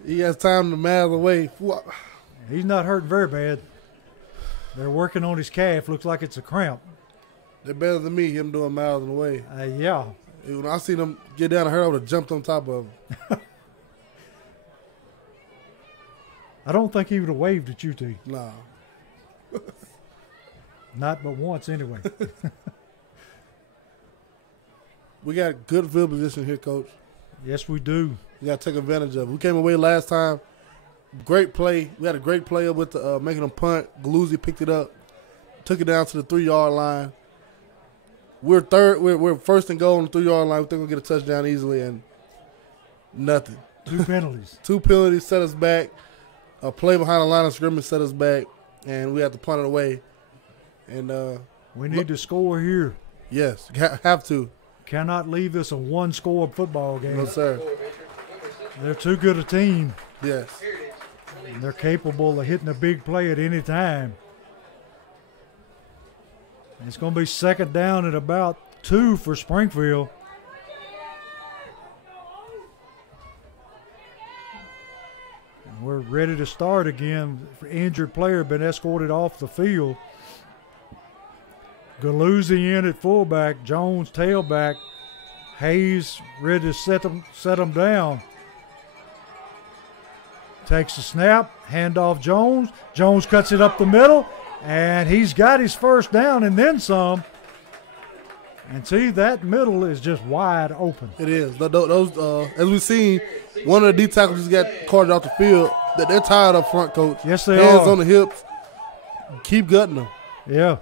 He has time to mouth away. He's not hurt very bad. They're working on his calf. Looks like it's a cramp. They're better than me, him doing mouthing away. Yeah. When I seen him get down and hurt, I would have jumped on top of him. I don't think he would have waved at you, T. Nah. Not but once, anyway. We got good field position here, Coach. Yes, we do. We got to take advantage of it. We came away last time. Great play. We had a great play with the, making them punt. Galuzzi picked it up, took it down to the 3-yard line. We're third. We're first and goal on the 3-yard line. We think we'll get a touchdown easily, and nothing. 2 penalties. 2 penalties set us back. A play behind the line of scrimmage set us back, and we had to punt it away. And we need to score here. Yes, have to. Cannot leave this a one-score football game. No, sir. They're too good a team. Yes. And they're capable of hitting a big play at any time. And it's going to be 2nd down at about 2 for Springfield. And we're ready to start again. Injured player been escorted off the field. Galuzzi in at fullback. Jones tailback. Hayes ready to set them down. Takes the snap, handoff Jones. Jones cuts it up the middle, and he's got his first down and then some. And see, that middle is just wide open. It is. Those, as we've seen, one of the D tackles just got carted off the field. They're tired up front, Coach. Yes, they Hands are. on the hips. Keep gutting them. Yeah.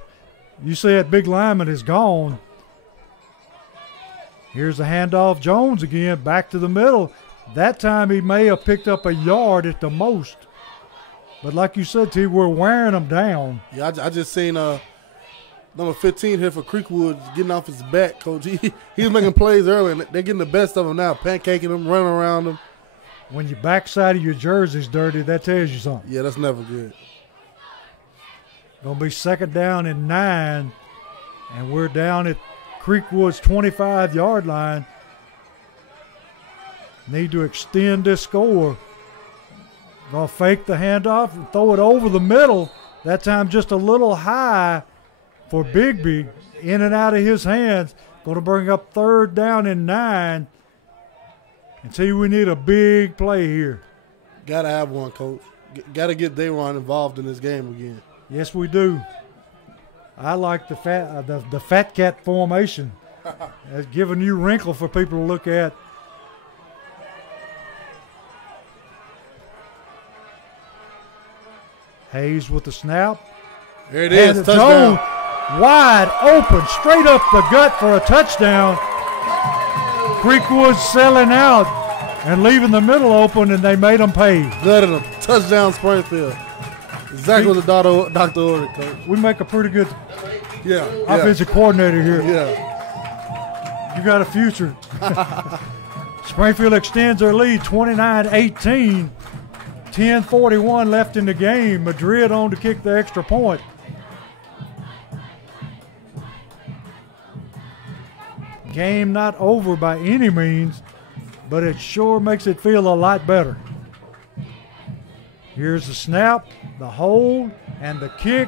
You see that big lineman is gone. Here's the handoff. Jones again, back to the middle. That time he may have picked up a yard at the most. But like you said, T, we're wearing them down. Yeah, I just seen number 15 here for Creekwood getting off his back, Coach. He was making plays early, and they're getting the best of him now, pancaking him, running around him. When your backside of your jersey's dirty, that tells you something. Yeah, that's never good. Going to be 2nd down and 9, and we're down at Creekwood's 25-yard line. Need to extend this score. Gonna fake the handoff and throw it over the middle. That time just a little high for Bigby. In and out of his hands. Going to bring up 3rd down and 9. And see, we need a big play here. Got to have one, Coach. Got to get Dayron involved in this game again. Yes, we do. I like the fat cat formation. It's giving you wrinkle for people to look at. Hayes with the snap. There it is, and touchdown. Zone wide open, straight up the gut for a touchdown. Creekwood selling out and leaving the middle open, and they made them pay. Gutted them. Touchdown, Springfield. Exactly what the doctor ordered, Coach. We make a pretty good offensive coordinator here. Yeah. You got a future. Springfield extends their lead 29-18. 10:41 left in the game. Madrid on to kick the extra point. Game not over by any means, but it sure makes it feel a lot better. Here's the snap, the hold, and the kick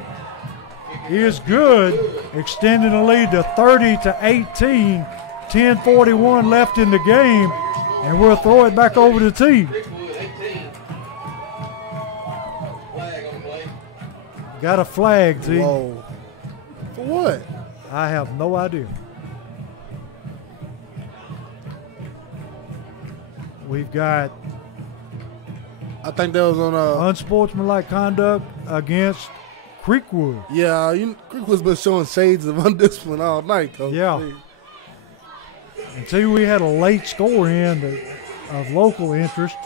is good, extending the lead to 30-18. 10:41 left in the game, and we'll throw it back over to the team. Got a flag, T. Whoa. For what? I have no idea. We've got I think that was on unsportsmanlike conduct against Creekwood. Yeah, Creekwood's been showing shades of undiscipline all night, Coach. Yeah. And see, we had a late score in of local interest.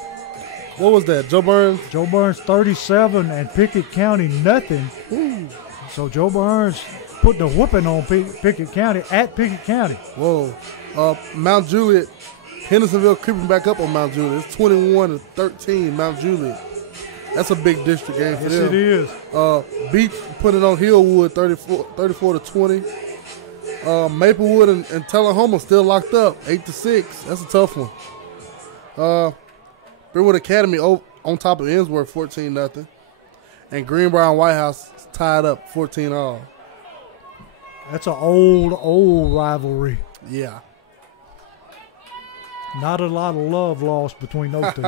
What was that, Joe Burns? Joe Burns 37 and Pickett County nothing. Ooh. So Joe Burns putting a whooping on Pickett County at Pickett County. Whoa. Mount Juliet, Hendersonville creeping back up on Mount Juliet. It's 21-13, Mount Juliet. That's a big district game for Yes, them. it is. Beach put it on Hillwood 34-20. Maplewood and Tullahoma still locked up 8-6. That's a tough one. Greenwood Academy on top of Innsworth 14-0. And Greenbrier and White House tied up 14-all. That's an old rivalry. Yeah. Not a lot of love lost between those two.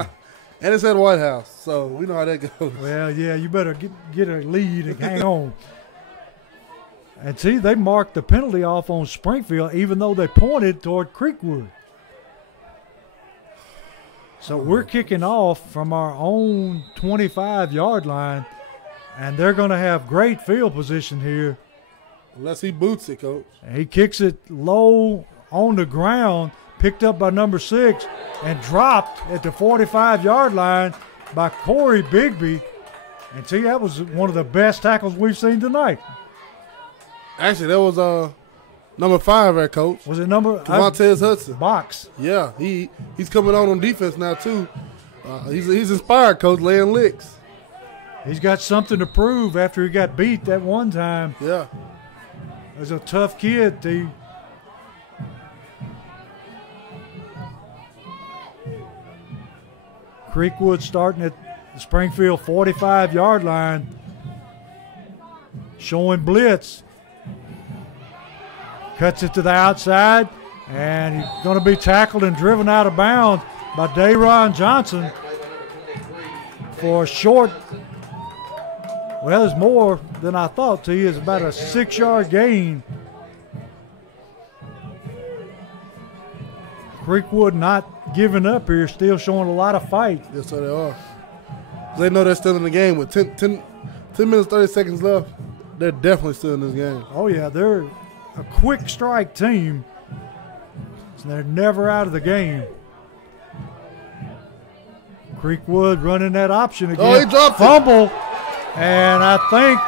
And it's at White House, so we know how that goes. Well, yeah, you better get a lead and hang on. And see, they marked the penalty off on Springfield, even though they pointed toward Creekwood. So we're kicking off from our own 25-yard line, and they're going to have great field position here. Unless he boots it, Coach. And he kicks it low on the ground, picked up by number 6, and dropped at the 45-yard line by Corey Bigby. And see, that was one of the best tackles we've seen tonight. Actually, that was number 5 there, Coach. Was it number? Devontae Hudson. Box. Yeah, he's coming on defense now, too. He's inspired, Coach, laying licks. He's got something to prove after he got beat that one time. Yeah. He's a tough kid, T. Creekwood starting at the Springfield 45-yard line. Showing blitz. Cuts it to the outside, and he's going to be tackled and driven out of bounds by Dayron Johnson for a short. Well, it's more than I thought, T. It's about a 6-yard gain. Creekwood not giving up here, still showing a lot of fight. Yes, sir, they are. They know they're still in the game with 10 minutes, 30 seconds left. They're definitely still in this game. Oh, yeah, they're a quick strike team. So they're never out of the game. Creekwood running that option again. Oh, he dropped Fumble. And I think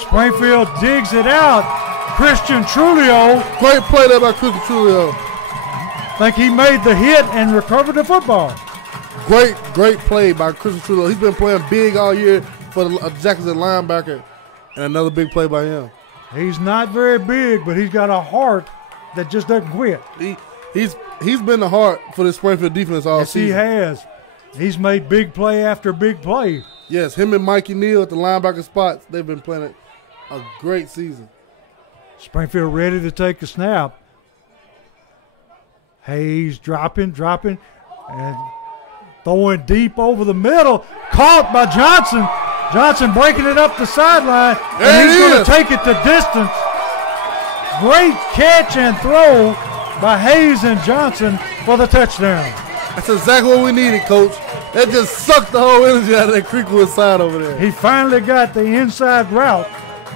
Springfield digs it out. Christian Trulio. Great play there by Christian Trulio. I think he made the hit and recovered the football. Great play by Christian Trulio. He's been playing big all year for the Jackson linebacker. And another big play by him. He's not very big, but he's got a heart that just doesn't quit. He's been the heart for the Springfield defense all Yes, season. he has. He's made big play after big play. Yes, him and Mikey Neal at the linebacker spots, they've been playing a great season. Springfield ready to take a snap. Hayes dropping, and throwing deep over the middle. Caught by Johnson. Johnson breaking it up the sideline, and he's going to take it the distance. Great catch and throw by Hayes and Johnson for the touchdown. That's exactly what we needed, Coach. That just sucked the whole energy out of that Creekwood side over there. He finally got the inside route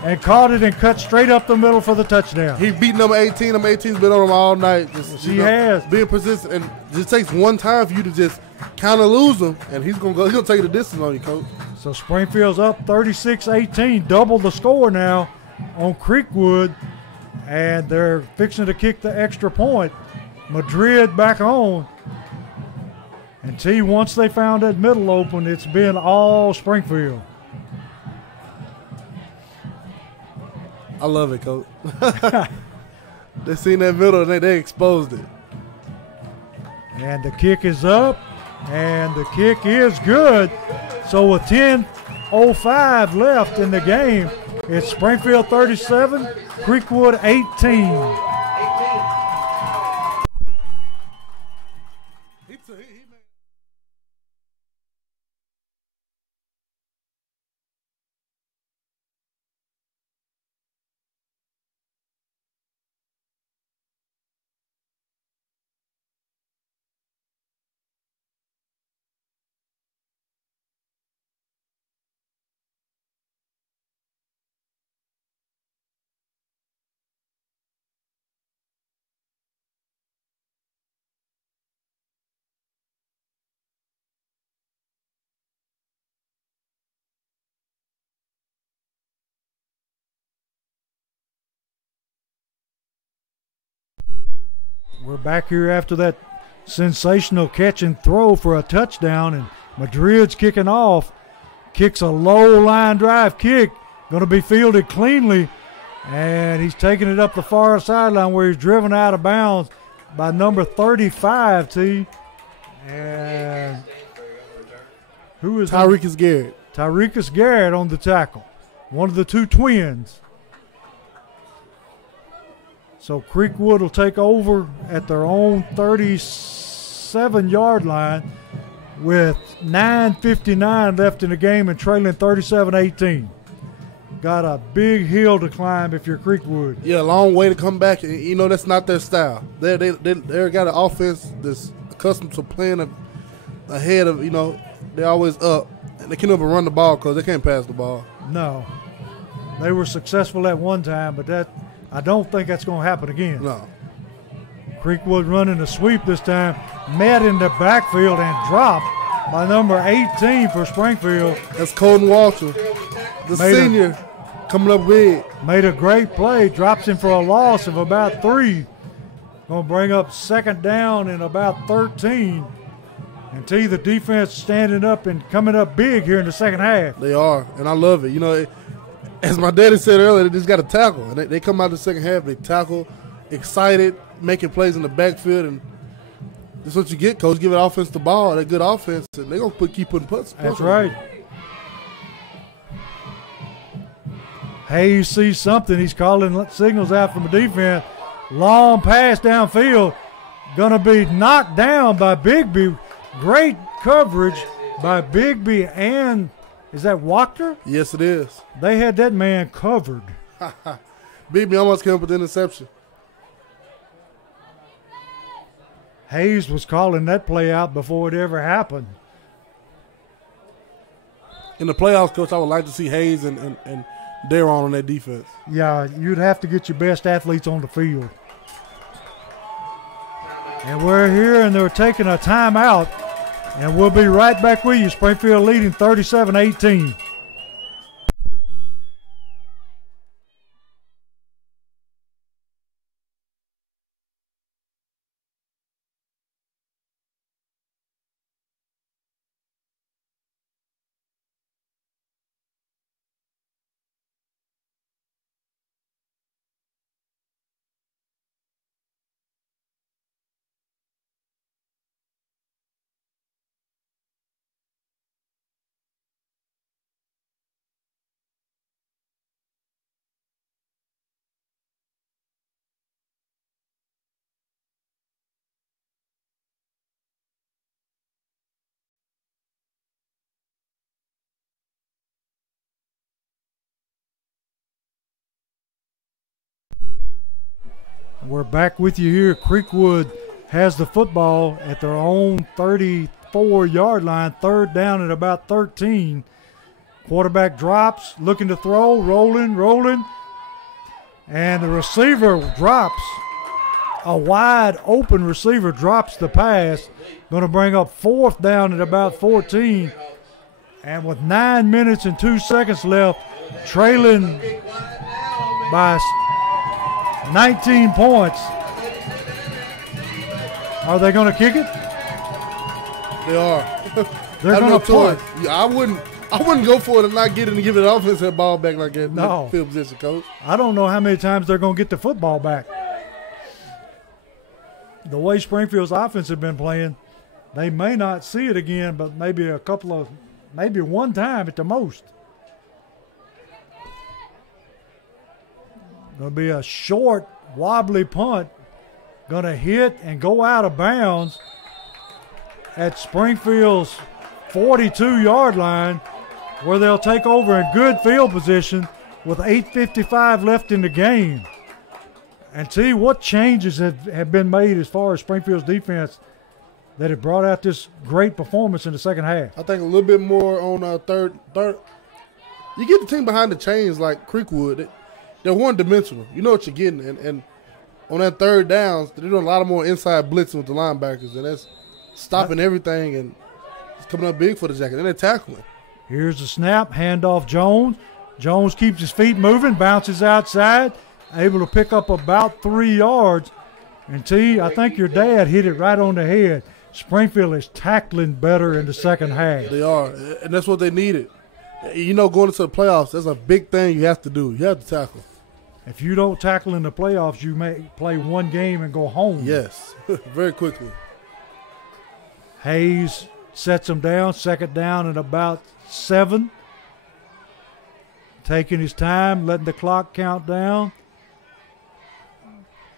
and caught it and cut straight up the middle for the touchdown. He beat number 18. Number 18's been on him all night. Just, He has. Being persistent, and it just takes one time for you to just kind of lose him, and he's gonna take the distance on you, Coach. So Springfield's up 36-18, double the score now on Creekwood, and they're fixing to kick the extra point. Madrid back on. And T, once they found that middle open, it's been all Springfield. I love it, Coach. They seen that middle and they exposed it. And the kick is up, and the kick is good. So with 10:05 left in the game, it's Springfield 37, Creekwood 18. We're back here after that sensational catch and throw for a touchdown, and Madrid's kicking off. Kicks a low line drive kick, going to be fielded cleanly, and he's taking it up the far sideline where he's driven out of bounds by number 35, T. And who is Tyrekus Garrett. Tyrekus Garrett on the tackle, one of the two twins. So Creekwood will take over at their own 37-yard line with 9:59 left in the game and trailing 37-18. Got a big hill to climb if you're Creekwood. Yeah, a long way to come back. And, you know, that's not their style. They got an offense that's accustomed to playing ahead of, you know, they're always up. And they can't even run the ball because they can't pass the ball. No. They were successful at one time, but I don't think that's going to happen again. No. Creekwood running a sweep this time, met in the backfield and dropped by number 18 for Springfield. That's Colton Walter, the senior, coming up big. Made a great play, drops him for a loss of about 3. Going to bring up second down in about 13. And T, the defense standing up and coming up big here in the second half. They are, and I love it. You know, as my daddy said earlier, they just got to tackle. And they come out the second half, they tackle, excited, making plays in the backfield, and that's what you get, Coach. Give an offense the ball, that good offense, and they're going to keep putting puts. That's right. Hayes sees something. He's calling signals out from the defense. Long pass downfield. Going to be knocked down by Bigby. Great coverage by Bigby and – is that Wachter? Yes, it is. They had that man covered. Bigby almost came up with the interception. Hayes was calling that play out before it ever happened. In the playoffs, Coach, I would like to see Hayes and Daron on that defense. Yeah, you'd have to get your best athletes on the field. And we're here, and they're taking a timeout. And we'll be right back with you. Springfield leading 37-18. We're back with you here. Creekwood has the football at their own 34-yard line, third down at about 13. Quarterback drops, looking to throw, rolling. And the receiver drops. A wide open receiver drops the pass. Going to bring up fourth down at about 14. And with 9 minutes and 2 seconds left, trailing by 19 points. Are they going to kick it? They are. They're going to punt. Yeah, I wouldn't go for it and not get it and give it an offensive ball back like that. No. Field position, coach. I don't know how many times they're going to get the football back. The way Springfield's offense has been playing, they may not see it again, but maybe one time at the most. Going to be a short, wobbly punt. Going to hit and go out of bounds at Springfield's 42-yard line, where they'll take over in good field position with 8:55 left in the game. And see what changes have been made as far as Springfield's defense that have brought out this great performance in the second half. I think a little bit more on third. You get the team behind the chains like Creekwood. They're one-dimensional. You know what you're getting. And on that third downs, they're doing a lot of more inside blitzing with the linebackers, and that's stopping everything, and it's coming up big for the Jackets. And they're tackling. Here's the snap, handoff Jones. Jones keeps his feet moving, bounces outside, able to pick up about 3 yards. And T, I think your dad hit it right on the head. Springfield is tackling better in the second half. They are, and that's what they needed. You know, going into the playoffs, that's a big thing you have to do. You have to tackle. If you don't tackle in the playoffs, you may play one game and go home. Yes, very quickly. Hayes sets him down, second down at about 7. Taking his time, letting the clock count down.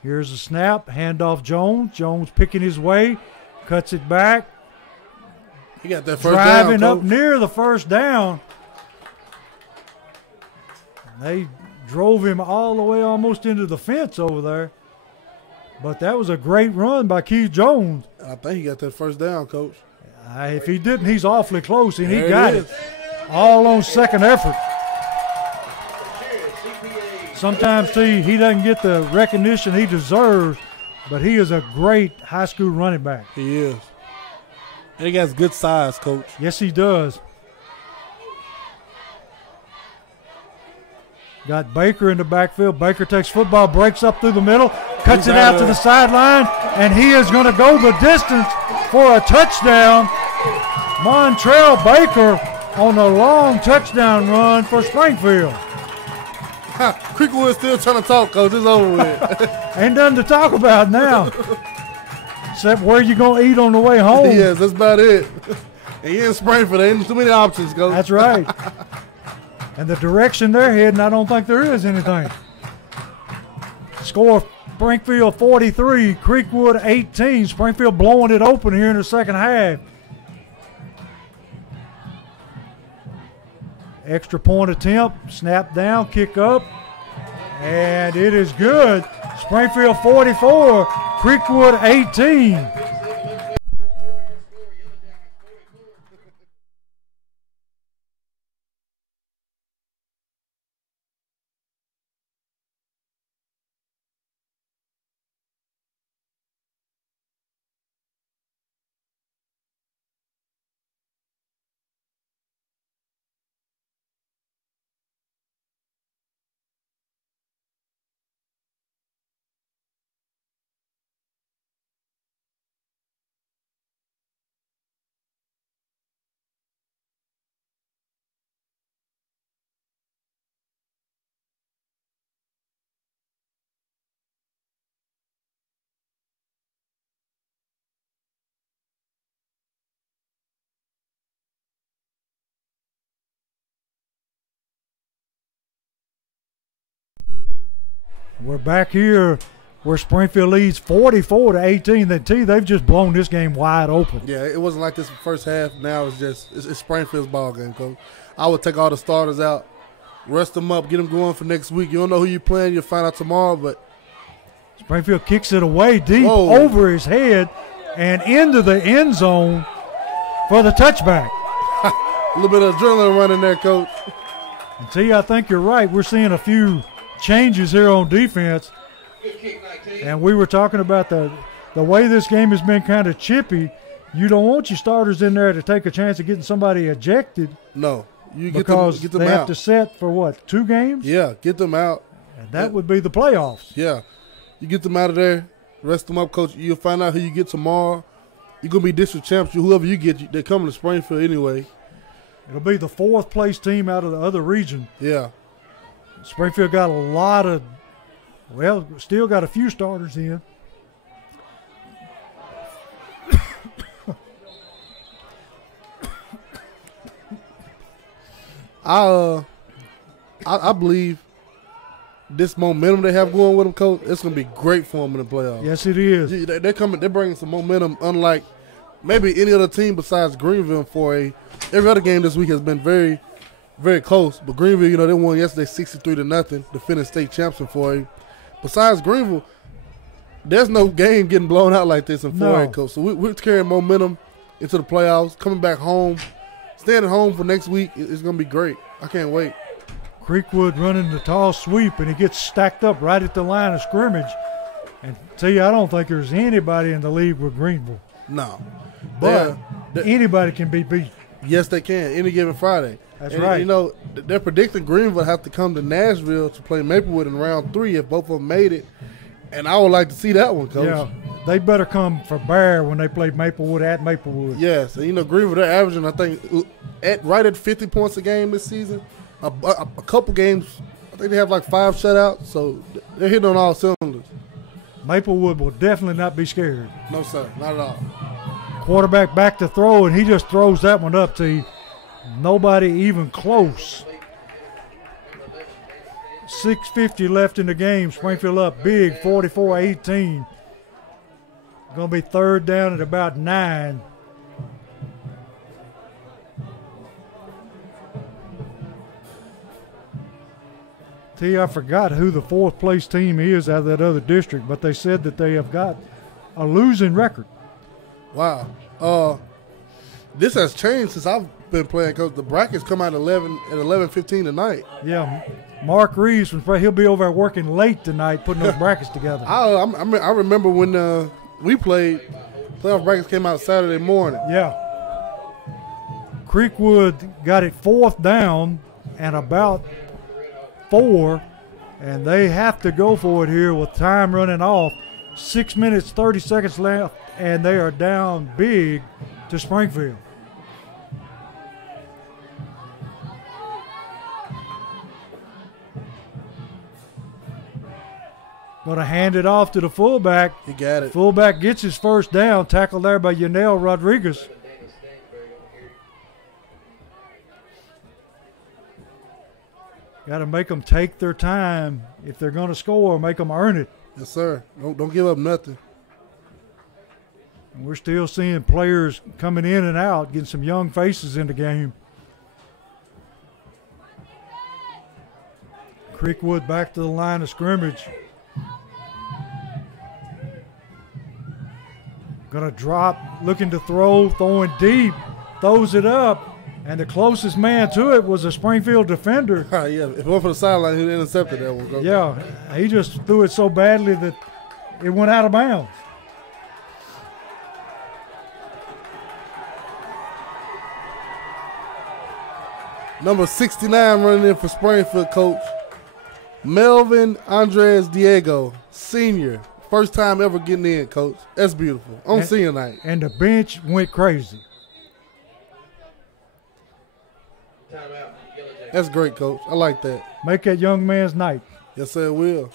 Here's the snap, handoff Jones. Jones picking his way, cuts it back. He got that first driving down, up near the first down. They drove him all the way almost into the fence over there. But that was a great run by Keith Jones. I think he got that first down, Coach. If he didn't, he's awfully close, and There he got it. All on second effort. Sometimes, he doesn't get the recognition he deserves, but he is a great high school running back. He is. And he got good size, Coach. Yes, he does. Got Baker in the backfield. Baker takes football, breaks up through the middle, cuts it out to the sideline, and he is going to go the distance for a touchdown. Montrell Baker on a long touchdown run for Springfield. Creekwood still trying to talk, Coach. It's over with. Ain't nothing to talk about now, except where you going to eat on the way home. Yes, that's about it. And you in Springfield, there ain't too many options, Coach. That's right. And the direction they're heading, I don't think there is anything. Score Springfield 43, Creekwood 18. Springfield blowing it open here in the second half. Extra point attempt, snap down, kick up, and it is good. Springfield 44, Creekwood 18. We're back here where Springfield leads 44-18. They've just blown this game wide open. Yeah, it wasn't like this in the first half. Now it's Springfield's ball game, Coach. I would take all the starters out, rest them up, get them going for next week. You don't know who you're playing. You'll find out tomorrow, but Springfield kicks it away deep Whoa. over his head and into the end zone for the touchback. A little bit of adrenaline running there, Coach. And T, I think you're right. We're seeing a few changes here on defense. Good kick, 19. And we were talking about the way this game has been kind of chippy. You don't want your starters in there to take a chance of getting somebody ejected. No. You Because get them they out. have to set for what, 2 games? Yeah, get them out. And that would be the playoffs. Yeah. You get them out of there, rest them up, Coach. You'll find out who you get tomorrow. You're going to be district champs. Whoever you get, they're coming to Springfield anyway. It'll be the 4th place team out of the other region. Yeah. Springfield got a lot of, well, still got a few starters in. I believe this momentum they have going with them, Coach, it's going to be great for them in the playoffs. Yes, it is. They're bringing some momentum, unlike maybe any other team besides Greenville. Every other game this week has been very, very close. But Greenville, they won yesterday 63-0, defending state champion for you. Besides Greenville, there's no game getting blown out like this in 4A, Coach. So we're carrying momentum into the playoffs, coming back home, staying at home for next week. It's going to be great. I can't wait. Creekwood running the tall sweep, and he gets stacked up right at the line of scrimmage. And tell you, I don't think there's anybody in the league with Greenville. No. But anybody can be beat. Yes, they can. Any given Friday. That's right. They're predicting Greenville have to come to Nashville to play Maplewood in round 3 if both of them made it. And I would like to see that one, Coach. Yeah, they better come for Bear when they play Maplewood at Maplewood. Yes, and Greenville, they're averaging, I think, right at 50 points a game this season. A couple games, I think they have like 5 shutouts, so they're hitting on all cylinders. Maplewood will definitely not be scared. No, sir, not at all. Quarterback back to throw, and he just throws that one up to nobody even close. 6:50 left in the game. Springfield up big, 44-18. Going to be 3rd down at about 9. I forgot who the 4th place team is out of that other district, but they said that they have got a losing record. Wow. This has changed since I've been playing, because the brackets come out at 11:15 tonight. Yeah, Mark Reeves, he'll be over there working late tonight putting those brackets together. I remember when we played, playoff brackets came out Saturday morning. Yeah. Creekwood got it 4th down and about 4, and they have to go for it here with time running off. 6 minutes, 30 seconds left, and they are down big to Springfield. Going to hand it off to the fullback. He got it. Fullback gets his 1st down, tackled there by Yanel Rodriguez. Got to make them take their time. If they're going to score, make them earn it. Yes, sir. Don't give up nothing. We're still seeing players coming in and out, getting some young faces in the game. Creekwood back to the line of scrimmage. Going to drop, looking to throw, throwing deep, throws it up. And the closest man to it was a Springfield defender. Yeah, if it went for the sideline, he'd intercepted that one. Coach. Yeah, he just threw it so badly that it went out of bounds. Number 69 running in for Springfield, Coach. Melvin Andres Diego, senior. First time ever getting in, Coach. That's beautiful. On senior night. And the bench went crazy. That's great, Coach. I like that. Make that young man's night. Yes, sir, it will.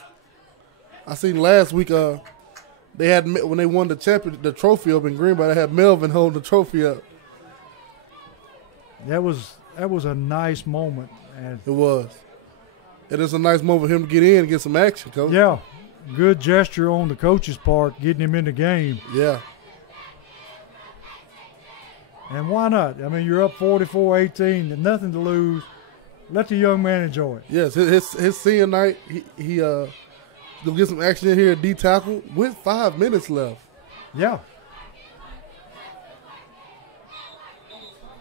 I seen last week they had, when they won the trophy up in Greenville, they had Melvin hold the trophy up. That was a nice moment. And it was. It is a nice moment for him to get in and get some action, Coach. Yeah. Good gesture on the coach's part, getting him in the game. Yeah. And why not? I mean, you're up 44-18, nothing to lose. Let the young man enjoy it. Yes, his senior night, he Gonna get some action in here at D tackle with 5 minutes left. Yeah.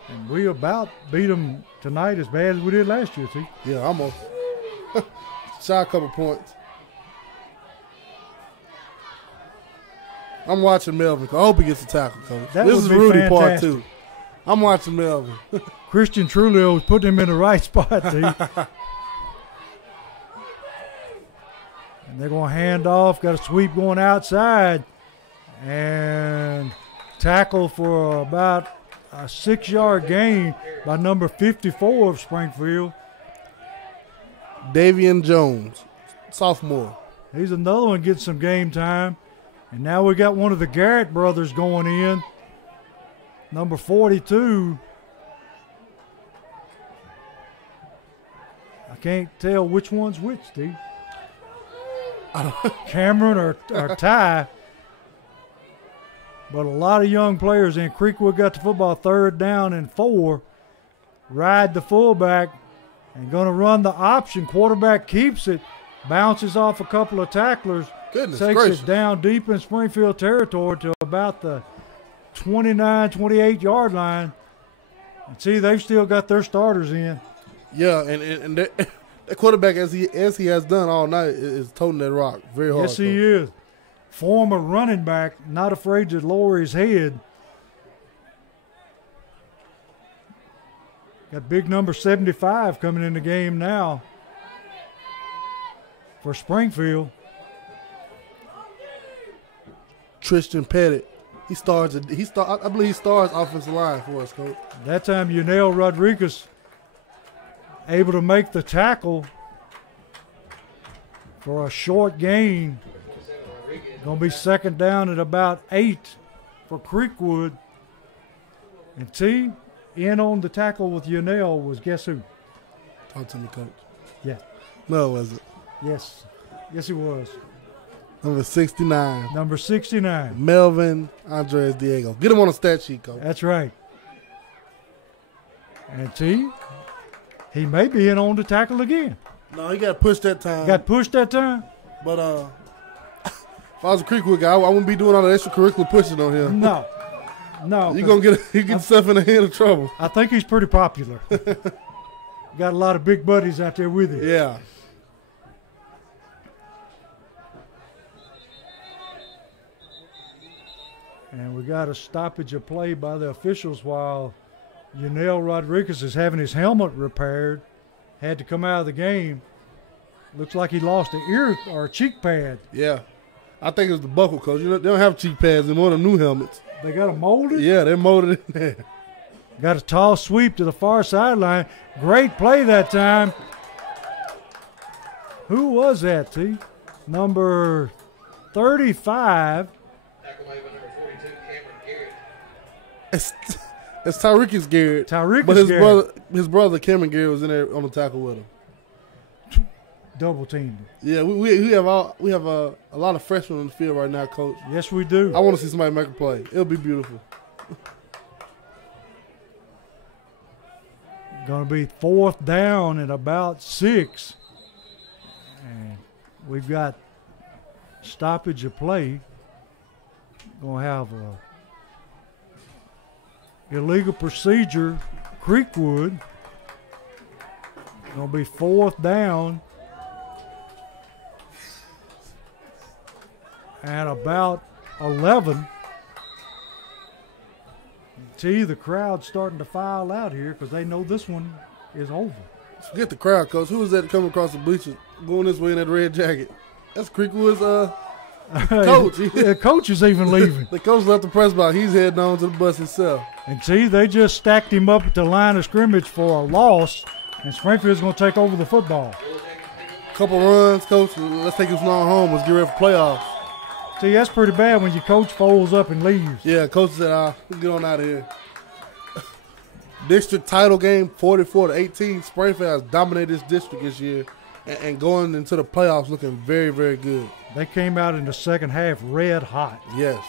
And we about beat them tonight as bad as we did last year, see? Yeah, almost. Shy a couple points. I'm watching Melvin. I hope he gets a tackle, Coach. That This would is be Rudy part fantastic. 2. I'm watching Melvin. Christian Trulio was putting him in the right spot, see? And they're going to hand off. Got a sweep going outside. And tackle for about a 6-yard gain by number 54 of Springfield. Davian Jones, sophomore. He's another one getting some game time. And now we got one of the Garrett brothers going in. Number 42. I can't tell which one's which, Steve. Cameron or Ty. But a lot of young players in. Creekwood got the football 3rd down and 4. Ride the fullback and going to run the option. Quarterback keeps it. Bounces off a couple of tacklers. Goodness Takes gracious. it down deep in Springfield territory to about the 29, 28-yard line. And see, they've still got their starters in. Yeah, and that quarterback, as he has done all night, is toting that rock very hard. Yes, he is. Former running back, not afraid to lower his head. Got big number 75 coming in the game now for Springfield. Tristan Pettit. I believe he starts offensive line for us, Coach. That time, Yunel Rodriguez able to make the tackle for a short gain. Going to be 2nd down at about 8 for Creekwood. And T, in on the tackle with Yunel was guess who? Talk to me, Coach. Yeah. No, was it? Yes. Yes, it was. Number 69. Number 69. Melvin Andres Diego. Get him on the stat sheet, Coach. That's right. And T, he may be in on the tackle again. No, he got pushed that time. Got pushed that time? But if I was a Creekwood guy, I wouldn't be doing all the extracurricular pushing on him. No. No. You're going to get yourself in the hand of trouble. I think he's pretty popular. Got a lot of big buddies out there with him. Yeah. And we got a stoppage of play by the officials while Yunel Rodriguez is having his helmet repaired. Had to come out of the game. Looks like he lost an ear or cheek pad. Yeah. I think it's the buckle, Coach. They don't have cheek pads anymore, the new helmets. They got them molded. Yeah, they're molded in there. Got a tall sweep to the far sideline. Great play that time. Who was that, T? Number 35. Tackle may have been number 42, Cameron Garrett. It's Tyreek Garrett. Tyreek But Garrett. his brother Cameron Garrett was in there on the tackle with him. Double teamed. Yeah, we have a lot of freshmen on the field right now, Coach. Yes, we do. I want to see somebody make a play. It'll be beautiful. Going to be 4th down at about 6. And we've got stoppage of play. Going to have a illegal procedure. Creekwood. Going to be 4th down at about 11. See, the crowd's starting to file out here because they know this one is over. Forget the crowd, Coach. Who was that coming across the bleachers going this way in that red jacket? That's Creekwood's coach. The coach is even leaving. The coach left the press box. He's heading on to the bus himself. And see, they just stacked him up at the line of scrimmage for a loss, and Springfield's going to take over the football. Couple runs, Coach. Let's take this long home. Let's get ready for playoffs. See, that's pretty bad when your coach folds up and leaves. Yeah, Coach said, let's get on out of here. District title game, 44-18. Springfield has dominated this district this year and going into the playoffs looking very, very good. They came out in the second half red hot, Yes.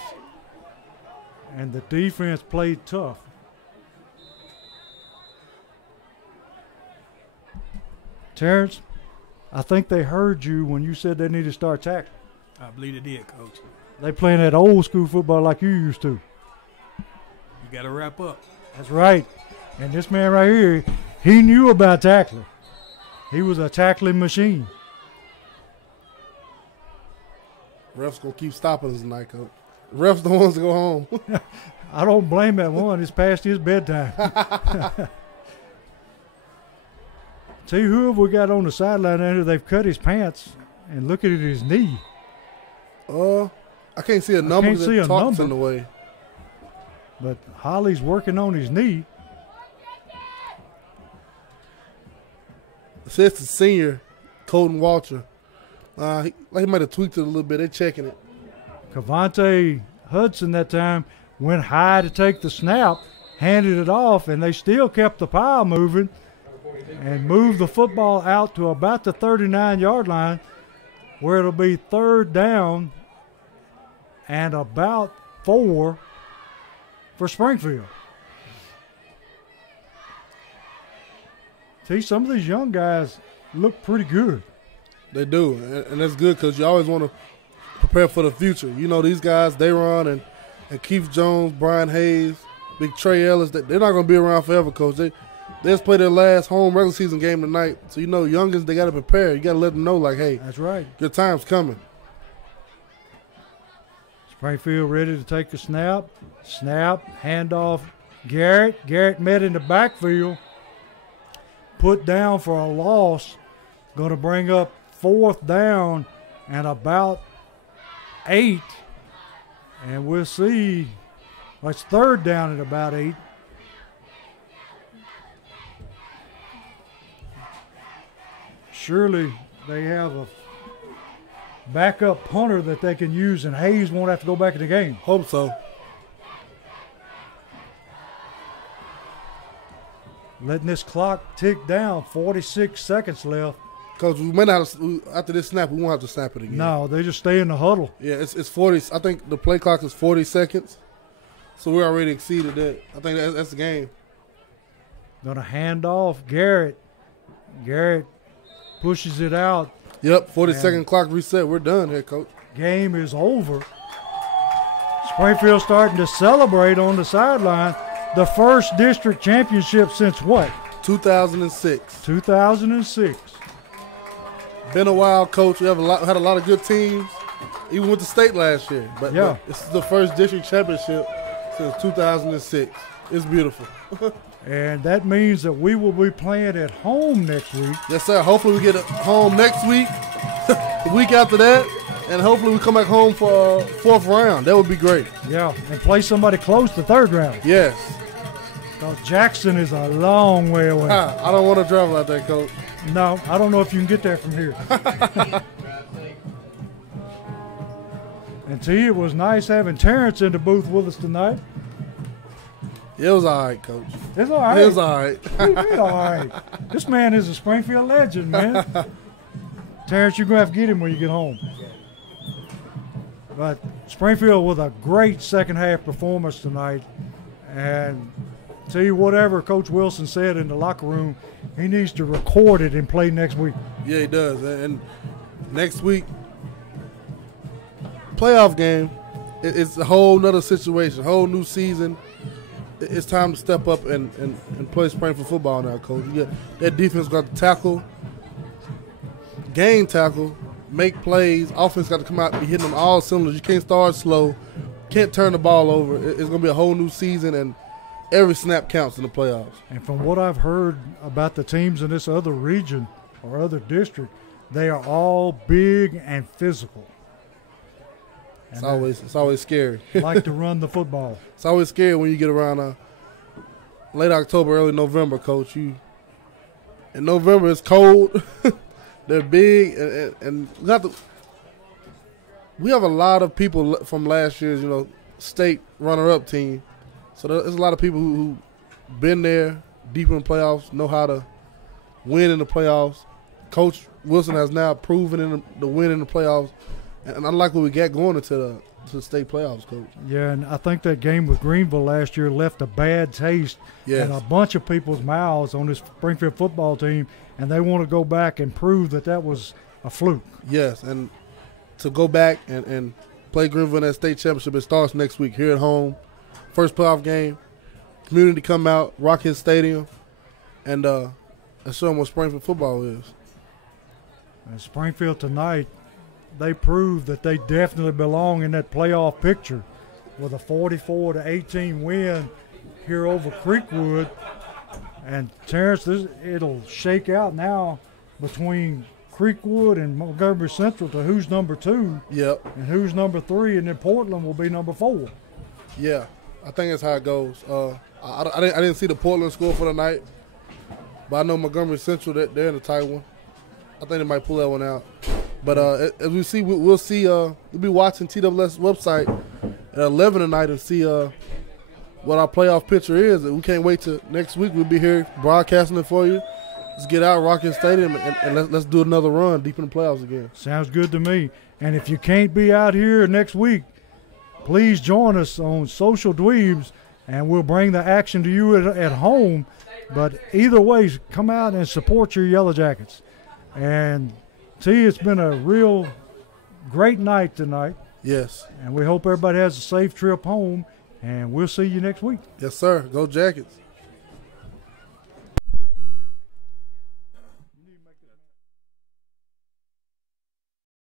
and the defense played tough. Terrence, I think they heard you when you said they need to start tackling. I believe they did, Coach. They playing that old school football like you used to. You got to wrap up. That's right. And this man right here, he knew about tackling. He was a tackling machine. Refs going to keep stopping us tonight, Coach. Refs the ones to go home. I don't blame that one. It's past his bedtime. See, who have we got on the sideline there? They've cut his pants and look at his knee. I can't see a number can't see that a talks number. in the way. But Holly's working on his knee. It says the senior, Colton Walter. He might have tweaked it a little bit. They're checking it. Cavante Hudson that time went high to take the snap, handed it off, and they still kept the pile moving and moved the football out to about the 39-yard line, where it'll be third down and about 4 for Springfield. See, some of these young guys look pretty good. They do, and that's good because you always want to prepare for the future. You know, these guys, Dayron and Keith Jones, Brian Hayes, Big Trey Ellis, they're not going to be around forever, Coach. They just play their last home regular season game tonight. So, you know, youngins, they got to prepare. You got to let them know, like, hey, That's right. your time's coming. Springfield ready to take a snap. Snap, handoff, Garrett. Garrett met in the backfield. Put down for a loss. Going to bring up fourth down and about 8. And we'll see. Well, it's third down at about 8. Surely they have a backup punter that they can use, and Hayes won't have to go back in the game. Hope so. Letting this clock tick down, 46 seconds left. Coach, we may not have, after this snap, we won't have to snap it again. No, they just stay in the huddle. Yeah, it's 40. I think the play clock is 40 seconds. So we already exceeded that. I think that's the game. Going to hand off Garrett. Garrett pushes it out. Yep, 40-second clock reset. We're done here, Coach. Game is over. Springfield starting to celebrate on the sideline. The first district championship since what? 2006. 2006. Been a while, Coach. We have had a lot of good teams, even with the state last year. But this is the first district championship since 2006. It's beautiful. And that means that we will be playing at home next week. Yes, sir. Hopefully we get it home next week, the week after that, and hopefully we come back home for fourth round. That would be great. Yeah, and play somebody close to third round. Yes. Because Jackson is a long way away. I don't want to travel out there, Coach. No, I don't know if you can get there from here. And T, it was nice having Terrence in the booth with us tonight. It was all right, Coach. It's all right. It was all right. What do you mean, all right? This man is a Springfield legend, man. Terrence, you're going to have to get him when you get home. But Springfield with a great second half performance tonight. And tell you whatever Coach Wilson said in the locker room, he needs to record it and play next week. Yeah, he does. And next week, playoff game, it's a whole nother situation, whole new season. It's time to step up and play Springfield football now, Coach. You get that defense got to tackle, gain tackle, make plays. Offense got to come out and be hitting on all cylinders. You can't start slow, can't turn the ball over. It's going to be a whole new season, and every snap counts in the playoffs. And from what I've heard about the teams in this other region or other district, they are all big and physical. It's always scary. Like to run the football. It's always scary when you get around late October, early November, Coach. In November it's cold. They're big, and we have a lot of people from last year's state runner-up team. So there's a lot of people who been there, deep in the playoffs, know how to win in the playoffs. Coach Wilson has now proven the win in the playoffs. And I like what we got going into the state playoffs, Coach. Yeah, and I think that game with Greenville last year left a bad taste in a bunch of people's mouths on this Springfield football team, and they want to go back and prove that was a fluke. Yes, and to go back and play Greenville in that state championship, it starts next week here at home. First playoff game, community come out, rock his stadium, and show them what Springfield football is. And Springfield tonight, they proved that they definitely belong in that playoff picture with a 44-18 win here over Creekwood. And Terrence, it'll shake out now between Creekwood and Montgomery Central to who's number 2 and who's number 3, and then Portland will be number 4. Yeah, I think that's how it goes. I didn't see the Portland score for the night, but I know Montgomery Central, they're in the tight one. I think they might pull that one out. But as we see, we'll see. We'll be watching TWS website at 11 tonight and see what our playoff picture is. And we can't wait till next week. We'll be here broadcasting it for you. Let's get out, Rockin' Stadium, and let's do another run deep in the playoffs again. Sounds good to me. And if you can't be out here next week, please join us on Social Dweebs, and we'll bring the action to you at home. But either way, come out and support your Yellow Jackets. And T, it's been a real great night tonight. Yes. And we hope everybody has a safe trip home, and we'll see you next week. Yes, sir. Go Jackets.